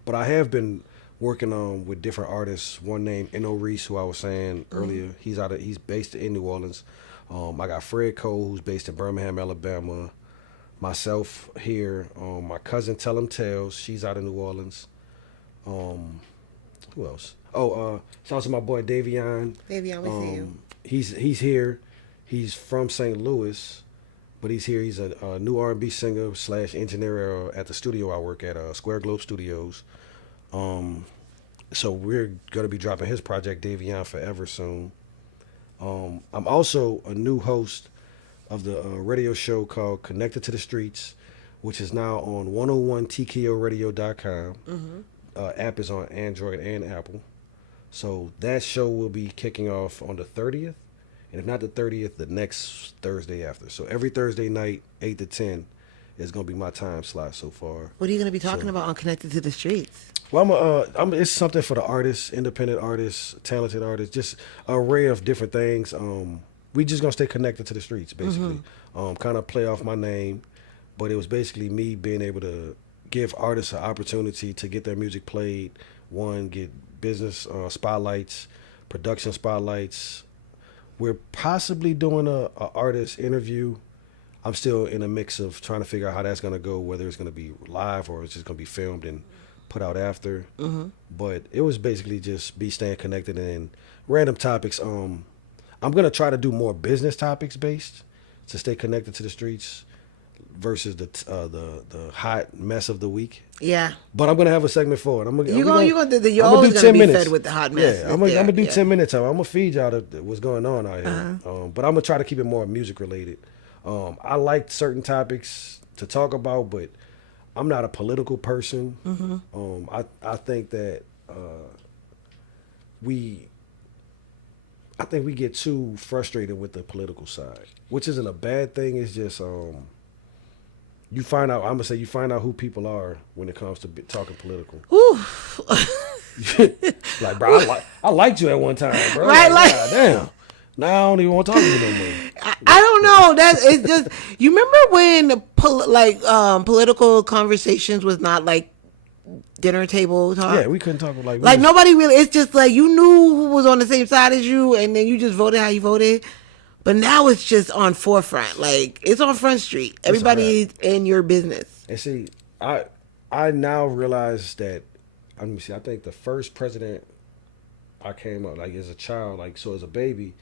but I have been working on with different artists. One named Eno Reese, who I was saying earlier, he's based in New Orleans. I got Fred Cole, who's based in Birmingham, Alabama. Myself here, my cousin Tell 'em Tales, she's out of New Orleans. Who else? Shout out to my boy Davion. Davion, we see you. He's here. He's from St. Louis, but he's here. He's a new R&B singer / engineer at the studio I work at, Square Globe Studios. So we're gonna be dropping his project Davion Forever soon. I'm also a new host of the radio show called Connected to the Streets, which is now on 101tkoradio.com. App is on Android and Apple. So that show will be kicking off on the 30th. And if not the 30th, the next Thursday after. So every Thursday night, 8 to 10, is going to be my time slot so far. What are you going to be talking about on Connected to the Streets? Well, it's something for the artists, independent artists, talented artists, just an array of different things. We just going to stay connected to the streets, basically. Kind of play off my name. But it was basically me being able to give artists an opportunity to get their music played. One, get business spotlights, production spotlights. We're possibly doing a artist interview. I'm still in a mix of trying to figure out how that's going to go, whether it's going to be live or it's just going to be filmed and put out after. But it was basically just be staying connected and random topics. I'm going to try to do more business topics based to stay connected to the streets versus the hot mess of the week. Yeah. But I'm going to have a segment for it. You're always going to be fed with the hot mess. Yeah, I'm going to do 10 minutes of it. I'm going to feed y'all what's going on out here. But I'm going to try to keep it more music related. I like certain topics to talk about, but I'm not a political person. I think that we get too frustrated with the political side, which isn't a bad thing. It's just you find out who people are when it comes to talking political. Like, bro, I liked you at one time, bro. Right, God damn. Now I don't even want to talk to you no more. I don't know. It's just, you remember when political conversations was not like dinner table talk? Yeah, we couldn't talk like nobody really. It's just like you knew who was on the same side as you, and then you just voted how you voted. But now it's just on forefront. Like, it's on Front Street. Everybody's in your business. And see, I now realize that, let me see, I think the first president I came up, like, as a child, like, so as a baby,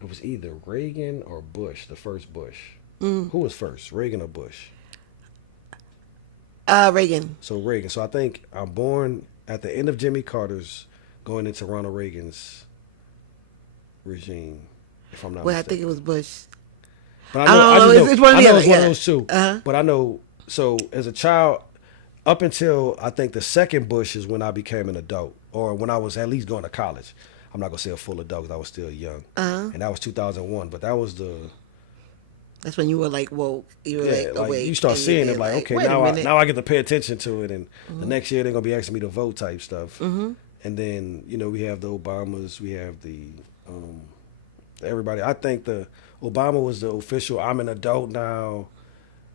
it was either Reagan or Bush, the first Bush. Who was first, Reagan or Bush? Reagan. So Reagan. So I think I'm born at the end of Jimmy Carter's, going into Ronald Reagan's regime. If I'm not mistaken. I think it was Bush. But I know it's one of those two. Uh-huh. But I know, so as a child, up until I think the second Bush is when I became an adult, or when I was at least going to college. I'm not going to say a full adult because I was still young. And that was 2001. But that was that's when you were like woke. You were awake. You start seeing it like, okay, now I get to pay attention to it. And the next year they're going to be asking me to vote type stuff. And then, we have the Obamas. We have the... everybody. I think the Obama was the official, I'm an adult now,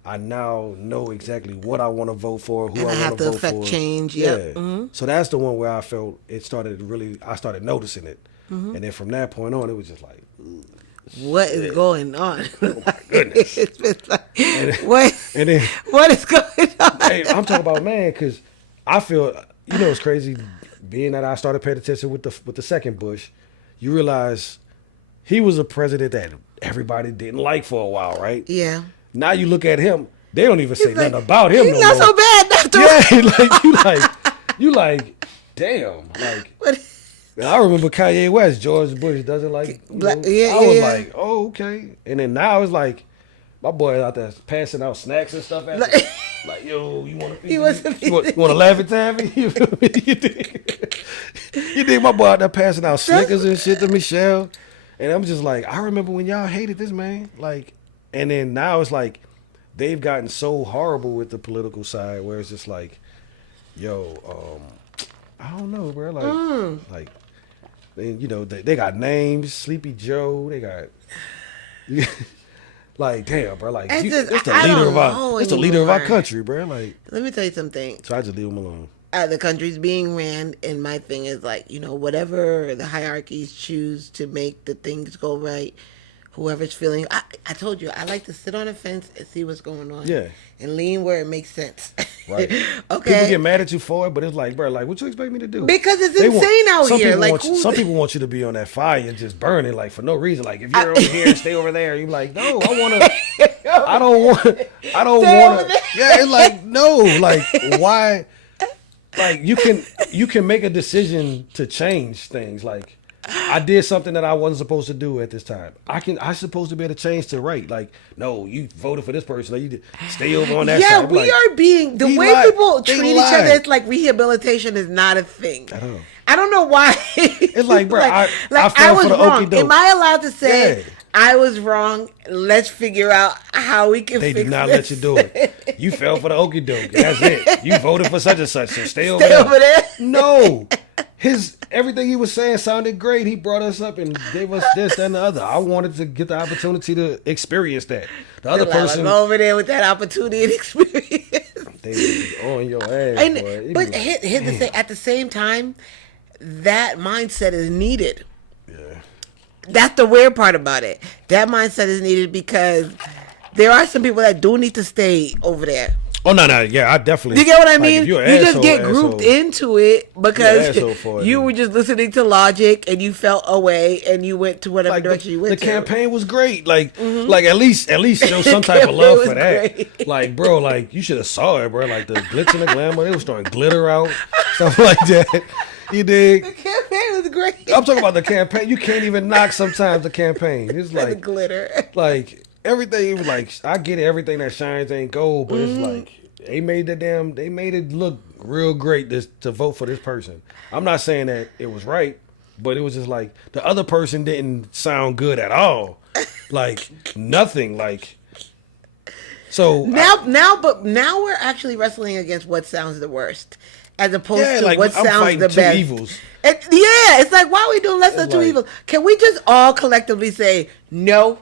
I now know exactly what I want to vote for, who And I I have want to to vote affect for. change. Yeah. Yep. Mm-hmm. So that's the one where I felt it started really. I started noticing it, and then from that point on, it was just like, What is going on? oh my goodness. It's been like, And, what? and then, What is going on? hey, I'm talking about, man, because I feel, it's crazy. Being that I started paying attention with the second Bush, you realize he was a president that everybody didn't like for a while, right? Yeah. Now you look at him, they don't even say He's like, nothing about him He's no not more. so bad after Yeah, you like, damn, like. What? And I remember Kanye West, George Bush doesn't like. I was like, oh, okay. And then now it's like, my boy out there passing out snacks and stuff. Like, yo, you want to? You want to laugh at Tammy? You think my boy out there passing out Snickers and shit to Michelle? And I'm just like, I remember when y'all hated this man. Like, and then now it's like, they've gotten so horrible with the political side where it's just like, yo, I don't know, bro. Like, they got names, Sleepy Joe. They got, like, damn, bro. Like, it's the leader of our country, bro. Like, let me tell you something. So I just leave him alone. The country's being ran, and my thing is like, whatever the hierarchies choose to make the things go right, whoever's feeling. I told you, I like to sit on a fence and see what's going on. Yeah. And lean where it makes sense. Right. Okay. People get mad at you for it, but it's like, bro, like, what you expect me to do? Because it's insane out here. Like, some people want you to be on that fire and just burning, like, for no reason. Like, if you're over here, stay over there. You're like, no, I don't want to. Yeah, it's like, no, like, why? Like, you can make a decision to change things. Like, I did something that I wasn't supposed to do at this time. I'm supposed to be able to change to right. Like, no, you voted for this person. Like, you stay over on that side. Yeah, we are being the way people treat each other. It's like rehabilitation is not a thing. I don't know why. It's like, bro, I was wrong. Am I allowed to say I was wrong? Let's figure out how we can. They fix did not this. let you do it. You fell for the okie doke. That's it. You voted for such and such. So stay over there. No. Everything he was saying sounded great. He brought us up and gave us this, that, and the other. I wanted to get the opportunity to experience that. The other person over there with that opportunity and experience. They be on your ass, boy. But at the same time, that mindset is needed. Yeah. That's the weird part about it. That mindset is needed because there are some people that do need to stay over there. Oh, no, yeah, I definitely. You get what I mean? You just get grouped into it because you were it. just listening to logic and you felt away and you went to whatever direction you went to. The campaign was great. Like at least show some type of love for that. Great. Like, bro, like, you should have saw it, bro. Like, the glitz and the glamour, they were starting glitter out, stuff like that. You dig? The campaign was great. I'm talking about the campaign. You can't even knock sometimes the campaign. It's like the glitter. Like, everything, like, I get it, everything that shines ain't gold, but it's like they made it look real great to vote for this person. I'm not saying that it was right, but it was just like the other person didn't sound good at all. Like, nothing. Like, so now we're actually wrestling against what sounds the worst, as opposed to like, what sounds the best. Two evils. It's like, why are we doing less than two evils? Can we just all collectively say no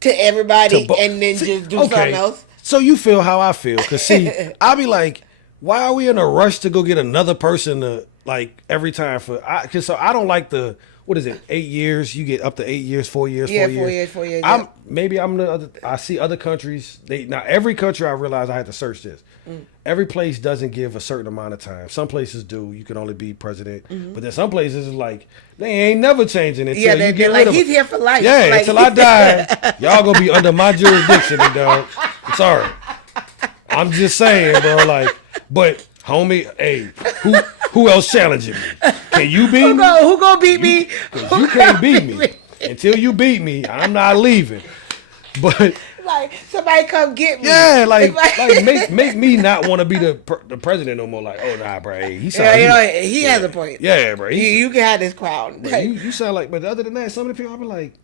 to everybody and then just do something else? So you feel how I feel. Because, see, I'll be like, why are we in a rush to go get another person to, like, every time for... Because I don't like the... What is it? 8 years? You get up to 8 years, 4 years, 4 years. 4 years. I see other countries. Now, every country I realize I had to search this. Every place doesn't give a certain amount of time. Some places do. You can only be president. But then some places is like, they ain't never changing it. Yeah, they're like, he's here for life. Yeah, like, until I die, y'all gonna be under my jurisdiction, dog. I'm sorry. I'm just saying, bro. Like, but homie, hey, who else challenging me? Can you beat me? Who gonna beat me? Because you can't beat me. Until you beat me, I'm not leaving. But like, somebody come get me. Yeah, like make me not want to be the president no more. Like, oh nah, bro, he has a point. Yeah, bro, you can have this crown. Like, you sound like, but other than that, some of the people I be like,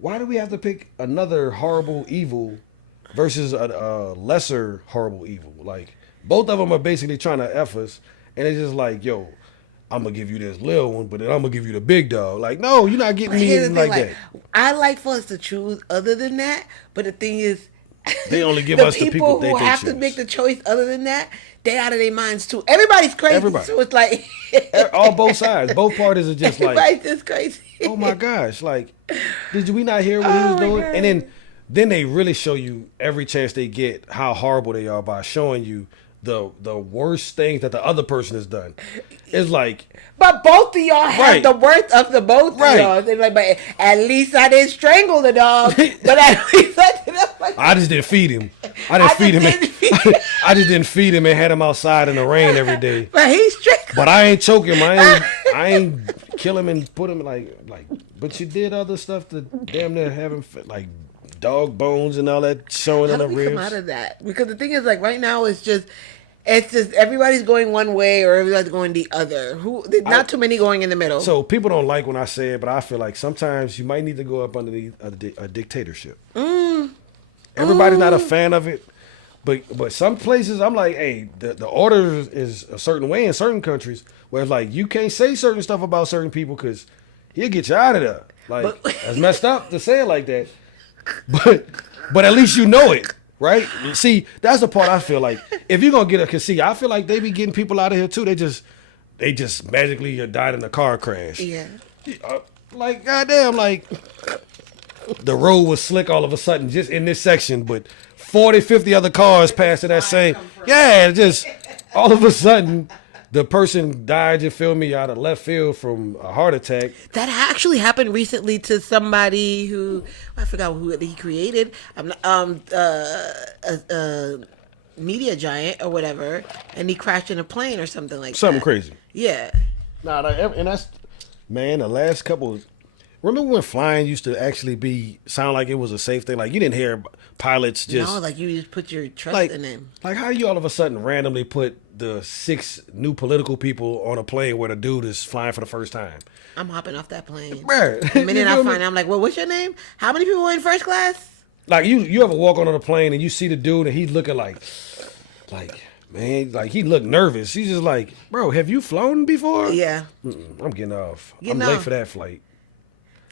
why do we have to pick another horrible evil versus a lesser horrible evil? Like, both of them are basically trying to F us, and it's just like, yo, I'm gonna give you this little one, but then I'm gonna give you the big dog. Like, no, you're not getting me anything like that. I like for us to choose other than that, but the thing is, They only give us the people who have to make the choice. Other than that, they out of their minds too. Everybody's crazy. Everybody. So it's like all both sides. Both parties are just everybody's just crazy. Oh my gosh! Like, did we not hear what he was doing? God. And then they really show you every chance they get how horrible they are by showing you the worst things that the other person has done. It's like, but both of y'all have the worst of the both of y'all. They're like, but at least I didn't strangle the dog. But at least I didn't. I just didn't feed him. I just didn't feed him and had him outside in the rain every day. But he's strangled. But I ain't choke him. I ain't kill him and put him like. But you did other stuff to damn near have him like dog bones and all that showing in the ribs. Come out of that, because the thing is, like, right now it's just everybody's going one way or everybody's going the other. Not too many going in the middle. So people don't like when I say it, but I feel like sometimes you might need to go up underneath a dictatorship. Everybody's not a fan of it, but some places I'm like, hey, the order is a certain way in certain countries where it's like you can't say certain stuff about certain people because he'll get you out of there. Like, that's messed up to say it like that. But at least you know it, right? See, that's the part I feel like. If you're gonna get a casino, I feel like they be getting people out of here too. They just magically died in a car crash. Yeah. Like, goddamn, like the road was slick all of a sudden just in this section, but 40, 50 other cars passed in that same. Yeah, just all of a sudden. The person died, you feel me, out of left field from a heart attack. That actually happened recently to somebody who, I forgot who he created, a media giant or whatever, and he crashed in a plane or something like that. Something crazy. Yeah. Nah, and that's, man, the last couple, remember when flying used to actually sound like it was a safe thing? Like, you didn't hear pilots just. No, like you just put your trust in them. Like, how do you all of a sudden randomly put the 6 new political people on a plane where the dude is flying for the first time? I'm hopping off that plane. Right. The minute I find out, I'm like, well, what's your name? How many people were in first class? Like, you ever walk on a plane and you see the dude and he's looking like, man, like he looked nervous. He's just like, bro, have you flown before? Yeah. I'm getting off. I'm late for that flight.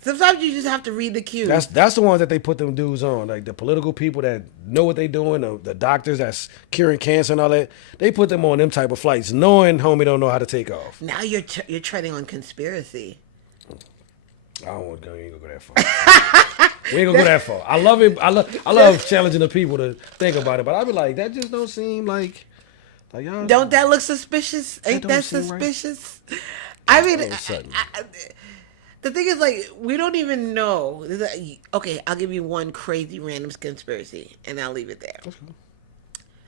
Sometimes you just have to read the cues. That's the ones that they put them dudes on, like the political people that know what they doing, the doctors that's curing cancer and all that. They put them on them type of flights, knowing homie don't know how to take off. Now you're treading on conspiracy. I don't want to go. We ain't gonna go that far. We ain't gonna go that far. I love it. I love challenging the people to think about it, but I be like, that just don't seem like y'all. Don't that look suspicious? Ain't that suspicious? Right? I mean. The thing is, like, we don't even know. Okay, I'll give you one crazy random conspiracy, and I'll leave it there. Okay.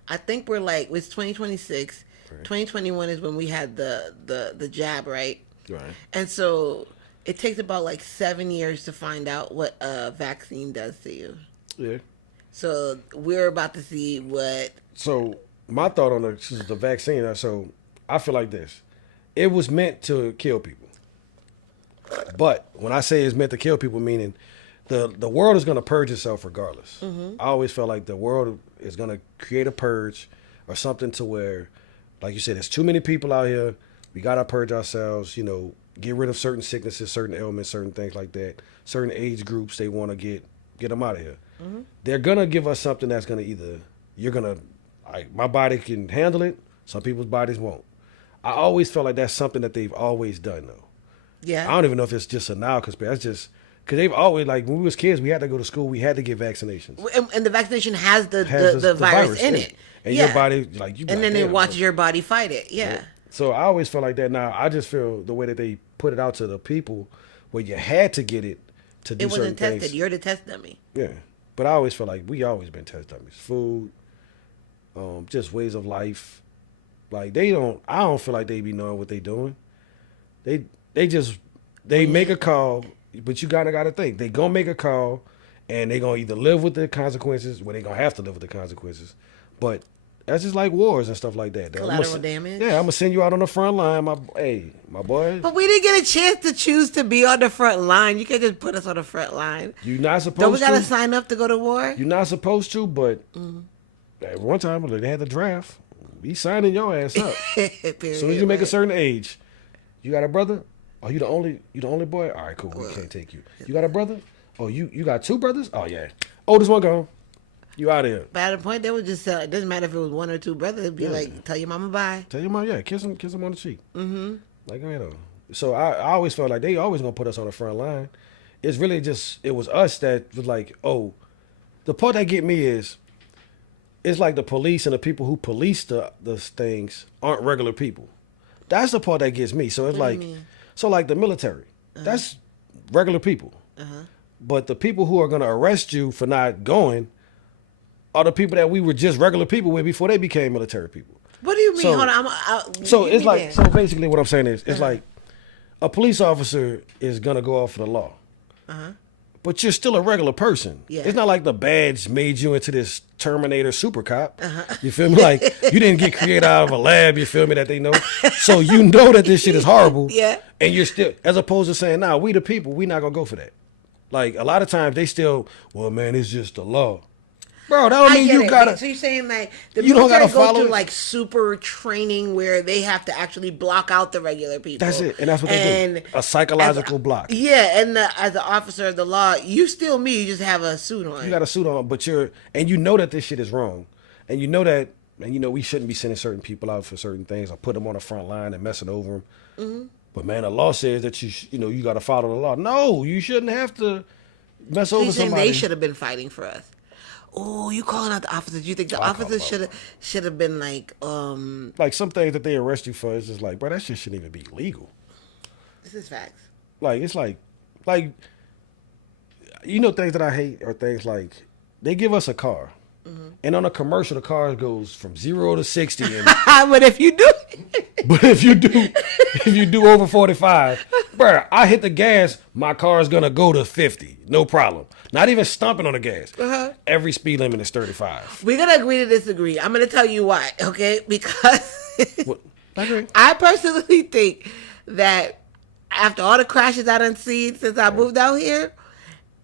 I think we're like, it's 2026. Right. 2021 is when we had the jab, right? Right. And so it takes about like 7 years to find out what a vaccine does to you. Yeah. So we're about to see what. So my thought on the vaccine, so I feel like this. It was meant to kill people. But when I say it's meant to kill people, meaning the world is going to purge itself regardless. Mm-hmm. I always felt like the world is going to create a purge or something to where, like you said, there's too many people out here. We got to purge ourselves, get rid of certain sicknesses, certain ailments, certain things like that. Certain age groups, they want to get them out of here. Mm-hmm. They're going to give us something that's going to my body can handle it. Some people's bodies won't. I always felt like that's something that they've always done, though. Yeah. I don't even know if it's just a now conspiracy. That's just because they've always, like, when we was kids, we had to go to school. We had to get vaccinations. And the vaccination has the virus in it. And your body, like, you. And then they watch your body fight it. Yeah. So I always felt like that. Now I just feel the way that they put it out to the people, where you had to get it to do certain things. It wasn't tested. You're the test dummy. Yeah, but I always feel like we always been test dummies. Food, just ways of life. Like I don't feel like they be knowing what they doing. They make a call, but you gotta think. They gonna make a call, and they gonna either live with the consequences, they gonna have to live with the consequences. But that's just like wars and stuff like that. Collateral damage. Yeah, I'm gonna send you out on the front line, my boy. But we didn't get a chance to choose to be on the front line. You can't just put us on the front line. You're not supposed to. Don't we gotta sign up to go to war? You're not supposed to, but at one time they had the draft. We signing your ass up. As soon as you make a certain age, you got a brother. Oh, you the only boy? All right, cool. We can't take you. You got a brother? Oh, you got 2 brothers? Oh, yeah. Oldest one gone. You out of here. But at a point, they would just it doesn't matter if it was one or two brothers. It'd be like, tell your mama bye. Tell your mom, kiss him on the cheek. Like, you know. So I always felt like they always gonna put us on the front line. It's really just, it was us that was like, oh, the part that get me is, it's like the police and the people who police the things aren't regular people. That's the part that gets me. So it's like, so like the military, that's regular people. But the people who are gonna arrest you for not going are the people that we were just regular people with before they became military people. What do you mean? So, Hold on. So it's like, so basically what I'm saying is, it's like a police officer is gonna go off for the law. But you're still a regular person. Yeah. It's not like the badge made you into this Terminator super cop. You feel me? Like, you didn't get created out of a lab, you feel me, that they know. So you know that this shit is horrible. Yeah. And you're still, as opposed to saying, nah, we the people, we not gonna go for that. Like, a lot of times they still, well, man, it's just the law. Bro, that don't mean you gotta. So you're saying like the you don't military gotta go follow through it? like super training where they have to actually block out the regular people. That's it, and that's what they do. A psychological block. Yeah, and as an officer of the law, you still me. You just have a suit on. You got a suit on, but and you know that this shit is wrong, and you know that, and you know we shouldn't be sending certain people out for certain things or put them on the front line and messing over them. But man, the law says that you got to follow the law. No, you shouldn't have to mess over somebody. They should have been fighting for us. Oh, you calling out the officers? You think the officers should have been like some things that they arrest you for is just like, bro, that shit shouldn't even be legal. This is facts. Like, it's like things that I hate are things like they give us a car, and on a commercial the car goes from 0 to 60. And, but if you do, if you do over 45, bro, I hit the gas, my car is gonna go to 50, no problem. Not even stomping on the gas. Every speed limit is 35. We're gonna agree to disagree. I'm gonna tell you why, okay? Because I I personally think that after all the crashes I done seen since I moved out here,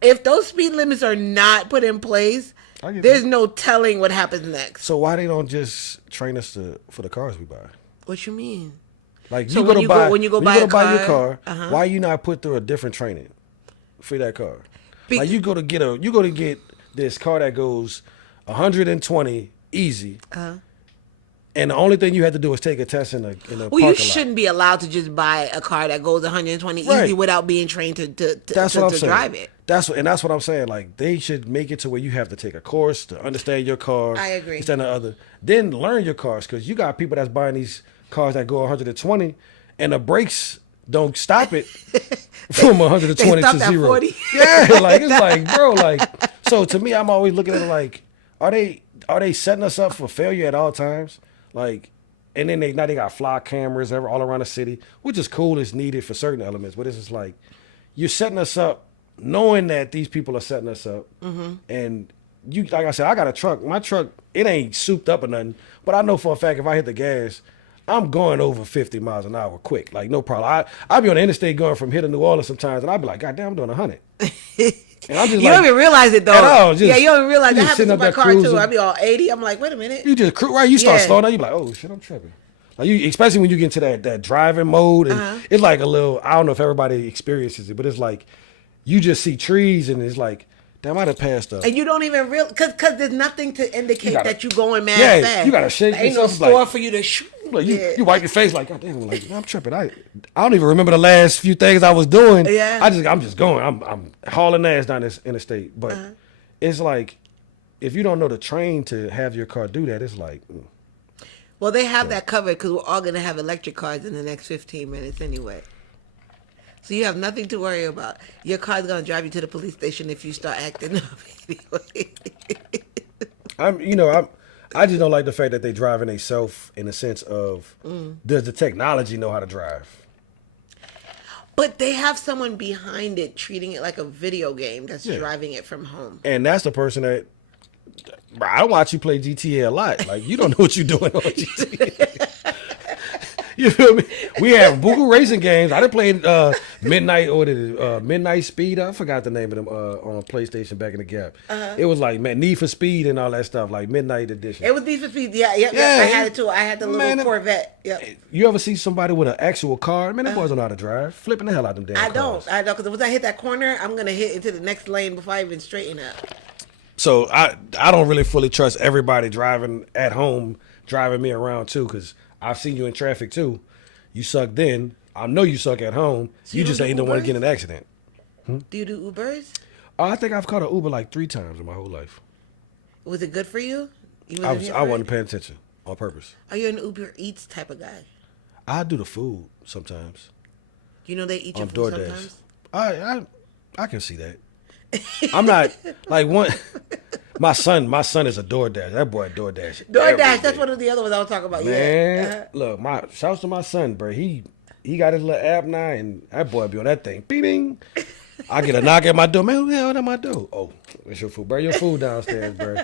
if those speed limits are not put in place, there's no telling what happens next. So why they don't just train us for the cars we buy? What you mean? Like, So when you go buy your car, uh-huh. why you not put through a different training for that car? Like, you go to get this car that goes 120 easy, and the only thing you have to do is take a test in the parking lot. You shouldn't be allowed to just buy a car that goes 120 easy without being trained to drive it. That's what I'm saying. Like, they should make it to where you have to take a course to understand your car. I agree. Instead of other, then learn your cars, because you got people that's buying these cars that go 120, and the brakes don't stop it from 120 to 0. 40. Yeah, like, it's like, bro, like, so to me, I'm always looking at it like, are they setting us up for failure at all times? Like, and then now they got fly cameras all around the city, which is cool, it's needed for certain elements, but it's just like, you're setting us up knowing that these people are setting us up. And you, like I said, I got a truck. My truck, it ain't souped up or nothing, but I know for a fact if I hit the gas, I'm going over 50 miles an hour quick, like no problem. I be on the interstate going from here to New Orleans sometimes, and I be like, God damn, I'm doing 100. And I'm just You don't even realize it though. At all, Yeah, you don't even realize that happens to my car cruising. too. I be all 80. I'm like, wait a minute. You just right. You start slowing down. You be like, oh shit, I'm tripping. Like, especially when you get into that driving mode, and it's like a little. I don't know if everybody experiences it, but it's like you just see trees, and it's like, damn, I done passed up. And you don't even realize, because there's nothing to indicate that you going mad fast. You gotta shake yourself. Ain't no store for you to shoot. Like, you wipe your face like, God damn, like, I'm tripping. I don't even remember the last few things I was doing. Yeah. I'm just going. I'm hauling ass down this interstate. But it's like, if you don't know the train to have your car do that, it's like. Well, they have that covered because we're all going to have electric cars in the next 15 minutes anyway. So you have nothing to worry about. Your car's going to drive you to the police station if you start acting up anyway. I just don't like the fact that they driving themselves in the sense of, does the technology know how to drive? But they have someone behind it treating it like a video game that's driving it from home. And that's the person that, bro, I watch you play GTA a lot. Like, you don't know what you're doing on GTA. You feel me? We have Google racing games. I done played Midnight Speed. I forgot the name of them on PlayStation back in the gap. It was like Need for Speed and all that stuff, like Midnight Edition. It was Need for Speed. Yeah, I had it too. I had the little Corvette. Yep. You ever see somebody with an actual car? Man, that boys don't know how to drive. Flipping the hell out of them damn cars. I don't. Because once I hit that corner, I'm going to hit into the next lane before I even straighten up. So I don't really fully trust everybody driving at home, driving me around too, because I've seen you in traffic too. You suck then. I know you suck at home. So you just ain't the one to get in an accident. Do you do Ubers? I think I've caught an Uber like 3 times in my whole life. Was it good for you? I wasn't paying attention on purpose. Are you an Uber Eats type of guy? I do the food sometimes. You know they eat your food sometimes? I can see that. I'm not like one. My son is a DoorDash. That boy DoorDash. DoorDash. That's one of the other ones I was talking about. Man, Yeah. look, shouts to my son, bro. He got his little app now, and that boy be on that thing. Bing, bing. I get a knock at my door. Man, who the hell at my door? Oh, it's your food, bro. Your food downstairs, bro.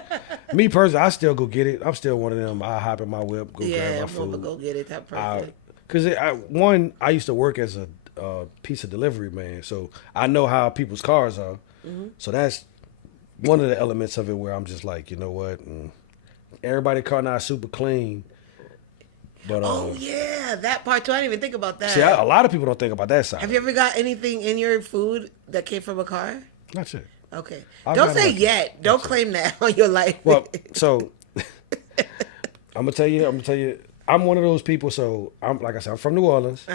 Me personally, I still go get it. I'm still one of them. I hop in my whip, go grab my food. Yeah, go get it. That perfect. Because I used to work as a pizza delivery man, so I know how people's cars are. Mm-hmm. So that's one of the elements of it where I'm just like, you know what? Everybody car now super clean. But yeah, that part too. I didn't even think about that. See, a lot of people don't think about that side. Have you ever got anything in your food that came from a car? Not yet. Okay. Don't say yet. Don't claim that on your life. Well, so I'm gonna tell you, I'm one of those people. So I'm like I said, I'm from New Orleans.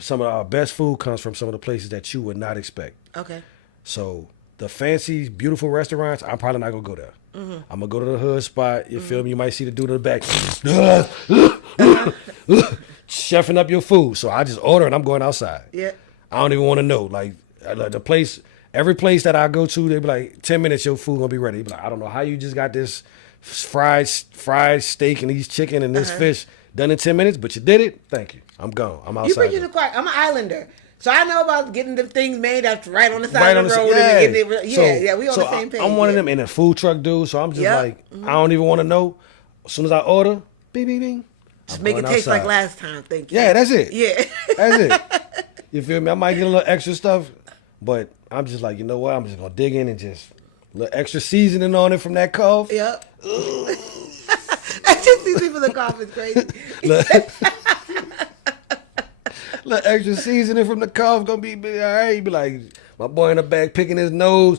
Some of our best food comes from some of the places that you would not expect. Okay. So the fancy, beautiful restaurants, I'm probably not gonna go there. Mm-hmm. I'm gonna go to the hood spot. You feel me? You might see the dude in the back, chefing up your food. So I just order and I'm going outside. Yeah. I don't even want to know. Like the place, every place that I go to, they be like, 10 minutes, your food gonna be ready. They be like, I don't know how you just got this fried steak and these chicken and this fish done in 10 minutes, but you did it. Thank you. I'm gone. I'm outside. You preaching the choir. I'm an islander. So I know about getting the things made up right on the side of the road. We on the same page. I'm one of them in a food truck dude, so I'm just like, I don't even want to know. As soon as I order, bing, bing, bing. Just make it taste like last time. Thank you. Yeah, that's it. Yeah. That's it. You feel me? I might get a little extra stuff, but I'm just like, you know what? I'm just going to dig in and just a little extra seasoning on it from that cough. Yep. Extra seasoning for the cough is crazy. Little extra seasoning from the cough gonna be all right. You be like, my boy in the back picking his nose,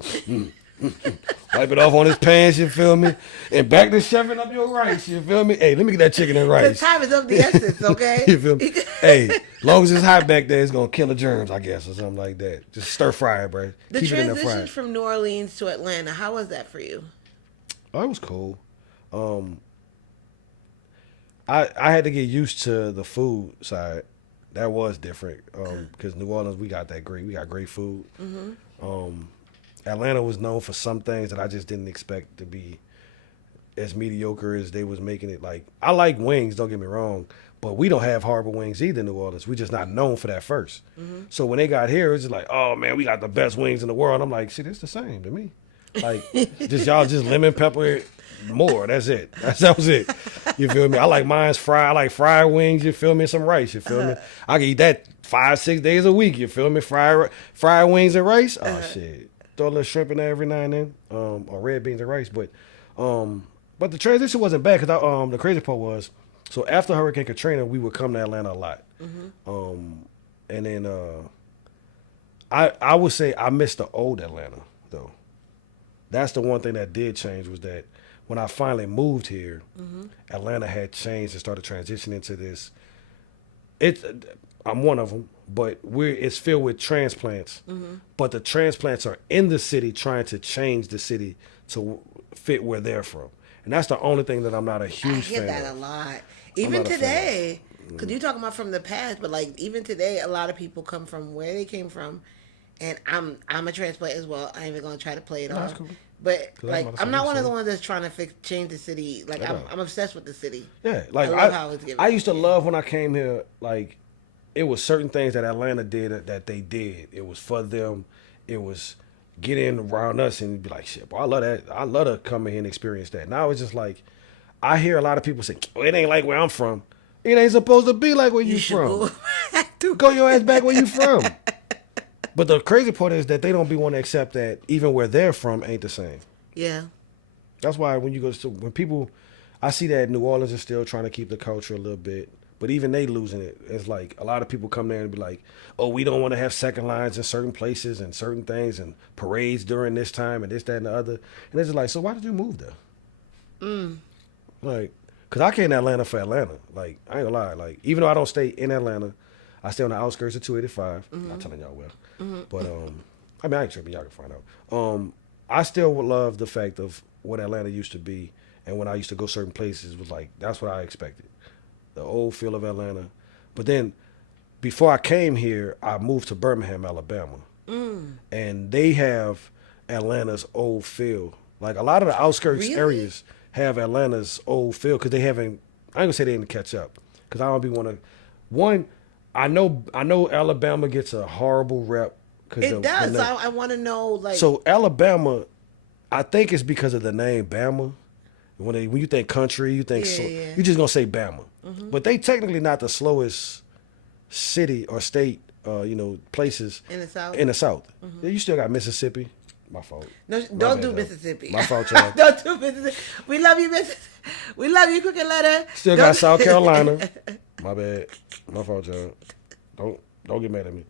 wipe it off on his pants. You feel me? And back to chefing up your rice. You feel me? Hey, let me get that chicken and rice. The time is of the essence, okay? You feel me? Hey, as long as it's hot back there, it's gonna kill the germs, I guess, or something like that. Just stir fry it, bro. The Keep transition from New Orleans to Atlanta, how was that for you? Oh, it was cool. I had to get used to the food side. That was different because New Orleans, we got great food. Mm-hmm. Atlanta was known for some things that I just didn't expect to be as mediocre as they was making it. Like, I like wings, don't get me wrong, but we don't have horrible wings either in New Orleans. We're just not known for that first. Mm-hmm. So when they got here, it's just like, oh man, we got the best wings in the world. I'm like, shit, it's the same to me. Like, y'all just lemon pepper more. That's it. That was it. You feel me? I like mine's fried. I like fried wings. You feel me? Some rice. You feel me? I can eat that 5-6 days a week. You feel me? Fried wings and rice. Oh shit. Throw a little shrimp in there every now and then, or red beans and rice. But the transition wasn't bad because the crazy part was, so after Hurricane Katrina, we would come to Atlanta a lot. Mm-hmm. And then I would say I missed the old Atlanta though. That's the one thing that did change was that when I finally moved here, Atlanta had changed and started transitioning to this. I'm one of them, but it's filled with transplants. Mm-hmm. But the transplants are in the city trying to change the city to fit where they're from. And that's the only thing that I'm not a huge fan of. I hear that a lot. Even today, because you're talking about from the past, but like even today, a lot of people come from where they came from. And I'm a transplant as well. I ain't even gonna try to play it off. Cool. But like I'm not one of the ones that's trying to change the city. Like I'm obsessed with the city. Yeah, like I love how it's given. I used to love when I came here. Like it was certain things that Atlanta did that they did. It was for them. It was get in around us and be like, shit, boy, I love that. I love to come in here and experience that. Now it's just like I hear a lot of people say, oh, it ain't like where I'm from. It ain't supposed to be like where you from. Go your ass back where you from. But the crazy part is that they don't be want to accept that even where they're from ain't the same. Yeah. That's why when people, I see that New Orleans is still trying to keep the culture a little bit, But even they losing it. It's like a lot of people come there and be like, oh, we don't want to have second lines in certain places and certain things and parades during this time and this, that, and the other. And it's just like, so why did you move there? Like, because I came to Atlanta for Atlanta. Like, I ain't gonna lie. Like, even though I don't stay in Atlanta, I stay on the outskirts of 285. I'm not telling y'all where. But, I mean, I ain't tripping. Y'all can find out. I still would love the fact of what Atlanta used to be. And when I used to go certain places, was like, that's what I expected. The old feel of Atlanta. But then before I came here, I moved to Birmingham, Alabama. And they have Atlanta's old feel. Like a lot of the outskirts areas have Atlanta's old feel because they haven't, I ain't gonna say they didn't catch up. Because I don't be want to, one, I know Alabama gets a horrible rep. It does. I want to know, like. So Alabama, I think it's because of the name Bama. When you think country, you think you just gonna say Bama, but they technically not the slowest city or state, places in the South. You still got Mississippi. My fault. No, don't do Mississippi. My fault, y'all. Don't do Mississippi. We love you, Mississippi. We love you, Crooked Letter. Still got South Carolina. My bad. My fault, y'all. Don't get mad at me.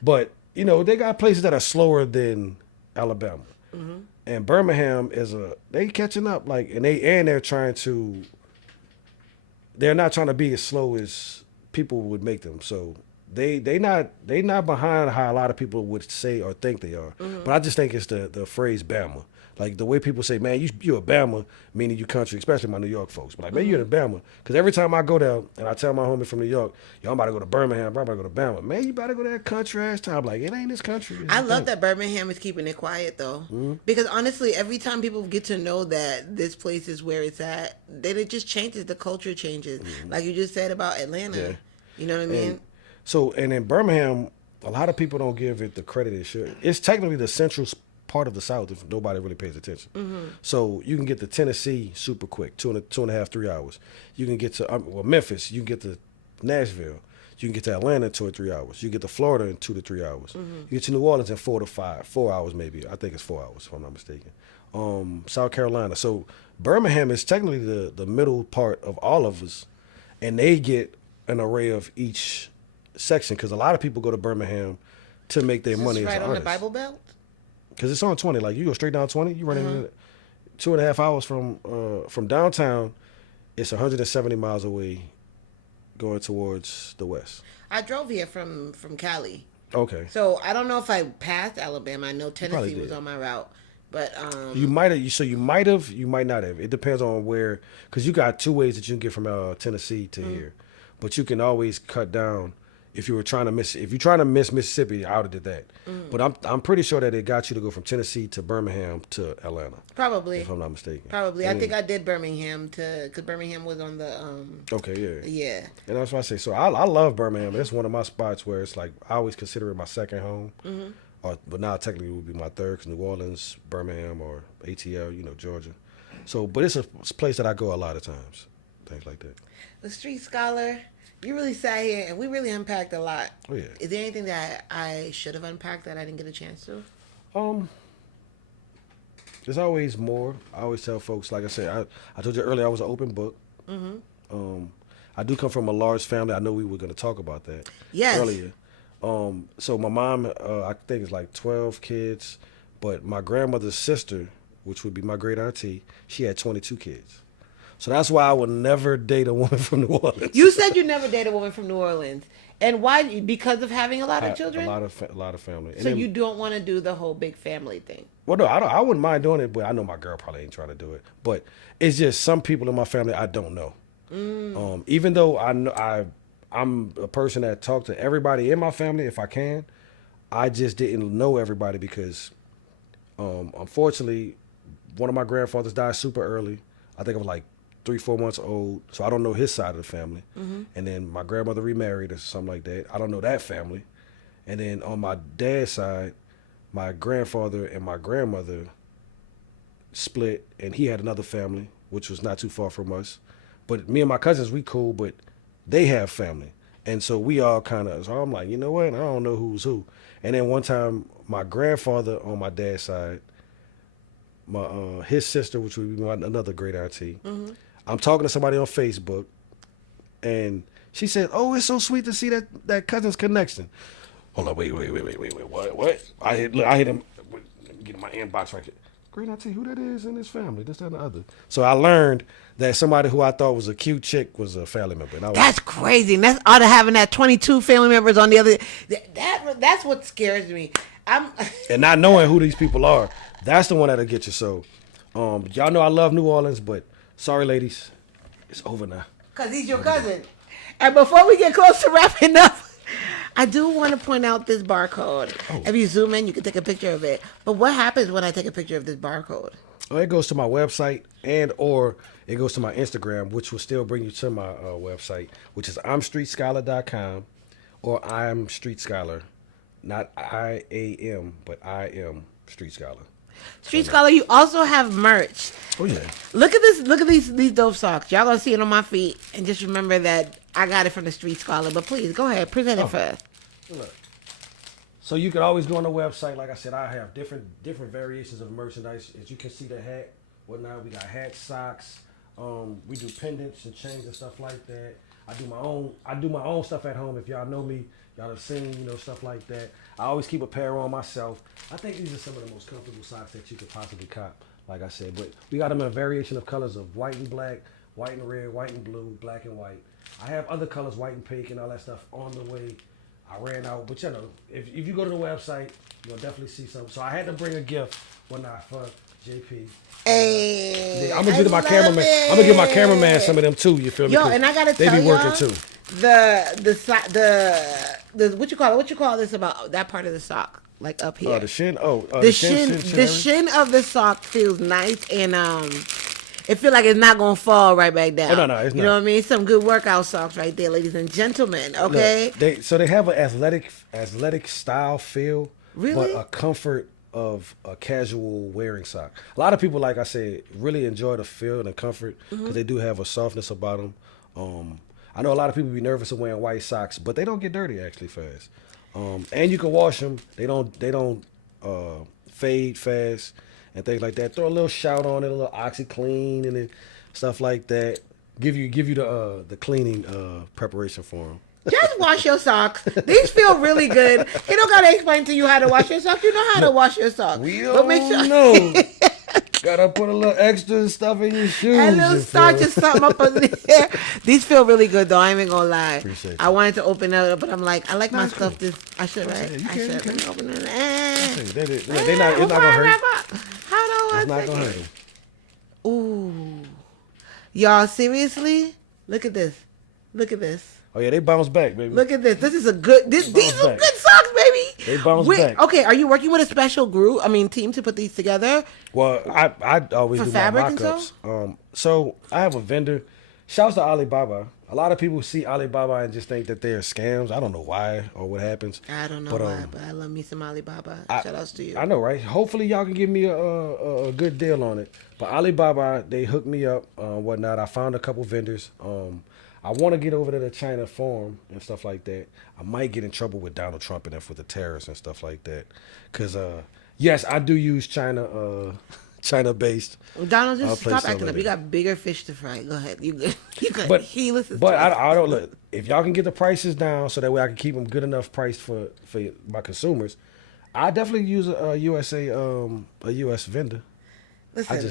But they got places that are slower than Alabama. And Birmingham they catching up, like, they're not trying to be as slow as people would make them. So they not behind how a lot of people would say or think they are. But I just think it's the phrase Bama. Like the way people say, man, you a Bama, meaning you country, especially my New York folks. But like, man, you're in Bama. Because every time I go down and I tell my homie from New York, yo, I'm about to go to Birmingham, I'm about to go to Bama. Man, you better go to that country ass time. Like, it ain't this country. I love that Birmingham is keeping it quiet, though. Because honestly, every time people get to know that this place is where it's at, then it just changes. The culture changes. Like you just said about Atlanta. Yeah. You know what I mean? And in Birmingham, a lot of people don't give it the credit it should. It's technically the central part of the South if nobody really pays attention. So you can get to Tennessee super quick, 2.5, 3 hours. You can get to Memphis. You can get to Nashville. You can get to Atlanta in 2 or 3 hours. You can get to Florida in 2 to 3 hours. You get to New Orleans in 4 hours maybe. I think it's 4 hours if I'm not mistaken. South Carolina. So Birmingham is technically the middle part of all of us, and they get an array of each section because a lot of people go to Birmingham to make their money as right an on artist. The Bible Belt. Because it's on 20. Like, you go straight down 20, you run in 2.5 hours from downtown. It's 170 miles away going towards the west. I drove here from Cali. Okay. So I don't know if I passed Alabama. I know Tennessee was on my route. But you might have, you might not have. It depends on where, because you got two ways that you can get from Tennessee to here. But you can always cut down. If you're trying to miss Mississippi, I would have did that. But I'm pretty sure that it got you to go from Tennessee to Birmingham to Atlanta. Probably, if I'm not mistaken. Probably, I think I did Birmingham because Birmingham was on the. Okay, yeah. And that's what I say. So I love Birmingham. It's one of my spots where it's like I always consider it my second home. But now technically it would be my third because New Orleans, Birmingham, or ATL, Georgia. So, but it's a place that I go a lot of times. Things like that. The Street Scholar. You really sat here and we really unpacked a lot. Oh, yeah. Is there anything that I should have unpacked that I didn't get a chance to? There's always more. I always tell folks, like I said, I told you earlier I was an open book. I do come from a large family. I know we were going to talk about that earlier. So my mom, I think it's like 12 kids, but my grandmother's sister, which would be my great auntie, she had 22 kids. So that's why I would never date a woman from New Orleans. You said you never date a woman from New Orleans. And why? Because of having a lot of children? A lot of family. So you don't want to do the whole big family thing? Well, no, I wouldn't mind doing it, but I know my girl probably ain't trying to do it. But it's just some people in my family I don't know. Even though I'm a person that talk to everybody in my family if I can, I just didn't know everybody because, unfortunately, one of my grandfathers died super early. I think I was like 3-4 months old, so I don't know his side of the family. And then my grandmother remarried or something like that. I don't know that family. And then on my dad's side, my grandfather and my grandmother split, and he had another family, which was not too far from us. But me and my cousins, we cool, but they have family. And so we all so I'm like, you know what? I don't know who's who. And then one time, my grandfather on my dad's side, his sister, which would be another great auntie, I'm talking to somebody on Facebook, and She said, "Oh, it's so sweet to see that cousin's connection." Hold on, wait, what? I hit him. Get my inbox right here. Great, I tell you who that is in this family, this, that, and the other. So I learned that somebody who I thought was a cute chick was a family member. And that's crazy. And that's out of having that 22 family members on the other. That's what scares me. And not knowing who these people are, that's the one that'll get you. So, y'all know I love New Orleans, but sorry, ladies, it's over now. Because he's your cousin. And before we get close to wrapping up, I do want to point out this barcode. Oh. If you zoom in, you can take a picture of it. But what happens when I take a picture of this barcode? Oh, it goes to my website or it goes to my Instagram, which will still bring you to my website, which is imstreetscholar.com or I'm Street Scholar. Not I-A-M, but I am Street Scholar. Street Scholar, you also have merch. Oh, yeah. Look at this. Look at these dope socks. Y'all gonna see it on my feet. And just remember that I got it from the Street Scholar. But please, go ahead. Present it for us. Look. So you can always go on the website. Like I said, I have different variations of merchandise. As you can see, the hat, whatnot. We got hats, socks. We do pendants and chains and stuff like that. I do my own stuff at home. If y'all know me, y'all have seen, stuff like that. I always keep a pair on myself. I think these are some of the most comfortable socks that you could possibly cop, like I said. But we got them in a variation of colors of white and black, white and red, white and blue, black and white. I have other colors, white and pink and all that stuff on the way. I ran out, but if you go to the website, you'll definitely see something. So I had to bring a gift, for JP. Hey, I'm gonna give my cameraman. I'm gonna give my cameraman some of them too. You feel me? Yo, and I gotta tell you, they be working too. The what you call it? What you call this about that part of the sock, like up here? The shin. The shin of the sock feels nice, and it feels like it's not gonna fall right back down. Oh, no, it's not. You know what I mean? Some good workout socks right there, ladies and gentlemen. Okay. Look, they have an athletic style feel, really, but a comfort of a casual wearing sock. A lot of people, like I said, really enjoy the feel and the comfort because they do have a softness about them. I know a lot of people be nervous of wearing white socks, but they don't get dirty actually fast. And you can wash them. They don't fade fast and things like that. Throw a little shout on it, a little OxyClean and stuff like that. Give you the cleaning preparation for them. Just wash your socks. These feel really good. You don't gotta explain to you how to wash your socks. You know how to wash your socks. We don't know. Gotta put a little extra stuff in your shoes. A little starch or something up in there. These feel really good though. I ain't even gonna lie. Appreciate I wanted to open it up, but I'm like, I like my stuff. I should, right? You I should. Let me open it. It's not gonna hurt. How do I? It's not gonna hurt them. Ooh, y'all seriously? Look at this. Look at this. Oh yeah, they bounce back, baby. Look at this. This is a good. These are good socks, baby. They bounce back. Okay, are you working with a special team to put these together? Well, I always do my mock-ups. So I have a vendor. Shouts to Alibaba. A lot of people see Alibaba and just think that they're scams. I don't know why or what happens. I don't know why, but I love me some Alibaba. Shout outs to you. I know, right? Hopefully y'all can give me a good deal on it. But Alibaba, they hooked me up, whatnot. I found a couple vendors. I want to get over to the China forum and stuff like that. I might get in trouble with Donald Trump and with the terrorists and stuff like that. Because, yes, I do use China-based. Donald, just stop acting up. You got bigger fish to fry. Go ahead. You good. But I don't look. If y'all can get the prices down so that way I can keep them good enough priced for my consumers, I definitely use a U.S. vendor. Listen.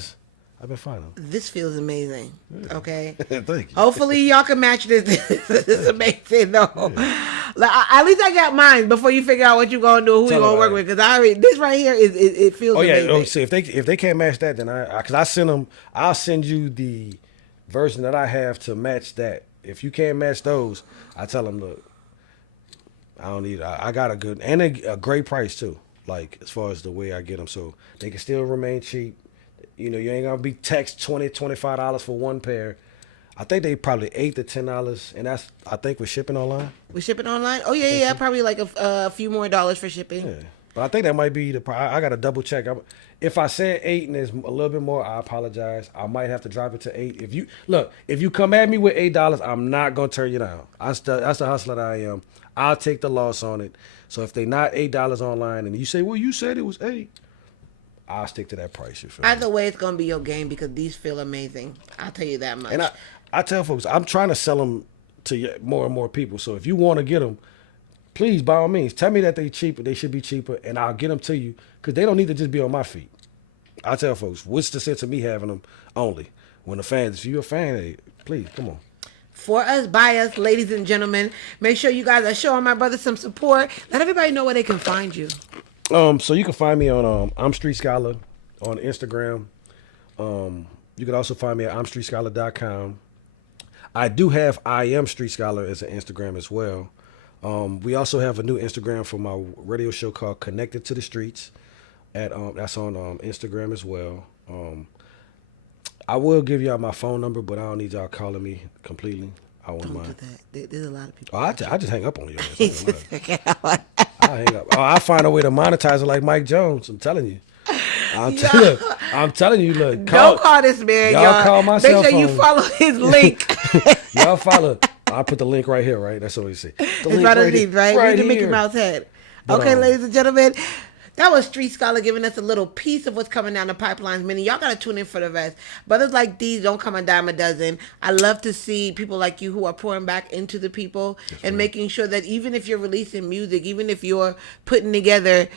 I've been fine. This feels amazing. Yeah. Okay. Thank you. Hopefully y'all can match this. This is amazing though. Yeah. At least I got mine before you figure out what you gonna do, who you gonna work with. Because this right here it feels amazing. Oh, see, if they can't match that, then I'll send you the version that I have to match that. If you can't match those, I tell them, look, I don't need. I got a good and a great price too. Like as far as the way I get them, so they can still remain cheap. You ain't gonna be taxed $20, $25 for one pair. I think they probably $8 to $10, and that's I think we're shipping online. We're shipping online? Oh yeah, probably like a few more dollars for shipping. Yeah, but I think that might be the price. I gotta double check. If I said 8 and there's a little bit more, I apologize. I might have to drop it to 8. If you come at me with $8, I'm not gonna turn you down. That's the hustler that I am. I'll take the loss on it. So if they not $8 online, and you say, well, you said it was 8. I'll stick to that price. You feel Either way, it's gonna be your game because these feel amazing. I'll tell you that much. And I tell folks, I'm trying to sell them to more and more people. So if you want to get them, please, by all means, tell me that they cheaper. They should be cheaper, and I'll get them to you because they don't need to just be on my feet. I tell folks, what's the sense of me having them only? When the fans, if you're a fan, hey, please, come on. For us, by us, ladies and gentlemen, make sure you guys are showing my brother some support. Let everybody know where they can find you. So you can find me on I'm Street Scholar on Instagram. You can also find me at I'mStreetScholar.com. I do have I Am Street Scholar as an Instagram as well. We also have a new Instagram for my radio show called Connected to the Streets. That's on Instagram as well. I will give y'all my phone number, but I don't need y'all calling me completely. I wouldn't mind. Do that. There's a lot of people. I just hang up on you. I hang up. I find a way to monetize it like Mike Jones. I'm telling you. I'm telling you. Look, don't call this man. Y'all call my cell Make sure phone. you follow his link. Y'all follow. I'll put the link right here. Right. That's what we see. It's right underneath. Right. Read the Mickey Mouse head. But, okay, ladies and gentlemen. That was Street Scholar giving us a little piece of what's coming down the pipelines. Meaning, y'all got to tune in for the rest. Brothers like these don't come a dime a dozen. I love to see people like you who are pouring back into the people and making sure that even if you're releasing music, even if you're putting together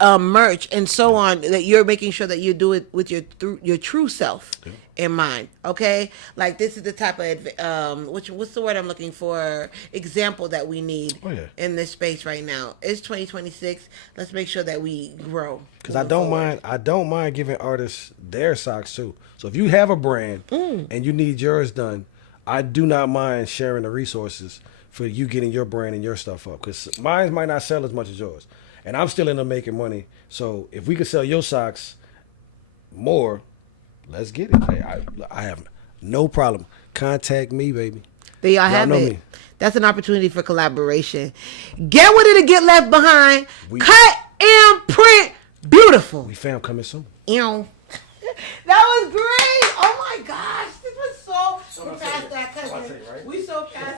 merch and so on, that you're making sure that you do it with your true self in mind. Okay, like this is the type of what's the word I'm looking for? Example that we need in this space right now. It's 2026. Let's make sure that we grow. Because I don't mind giving artists their socks too. So if you have a brand and you need yours done, I do not mind sharing the resources for you getting your brand and your stuff up. Because mine might not sell as much as yours, and I'm still in there making money. So if we could sell your socks more, let's get it. Hey, I have no problem. Contact me, baby. There y'all have it. Me. That's an opportunity for collaboration. Get with it or get left behind. Cut and print. Beautiful. WeFam coming soon. That was great. Oh my gosh. This was so past that. We so past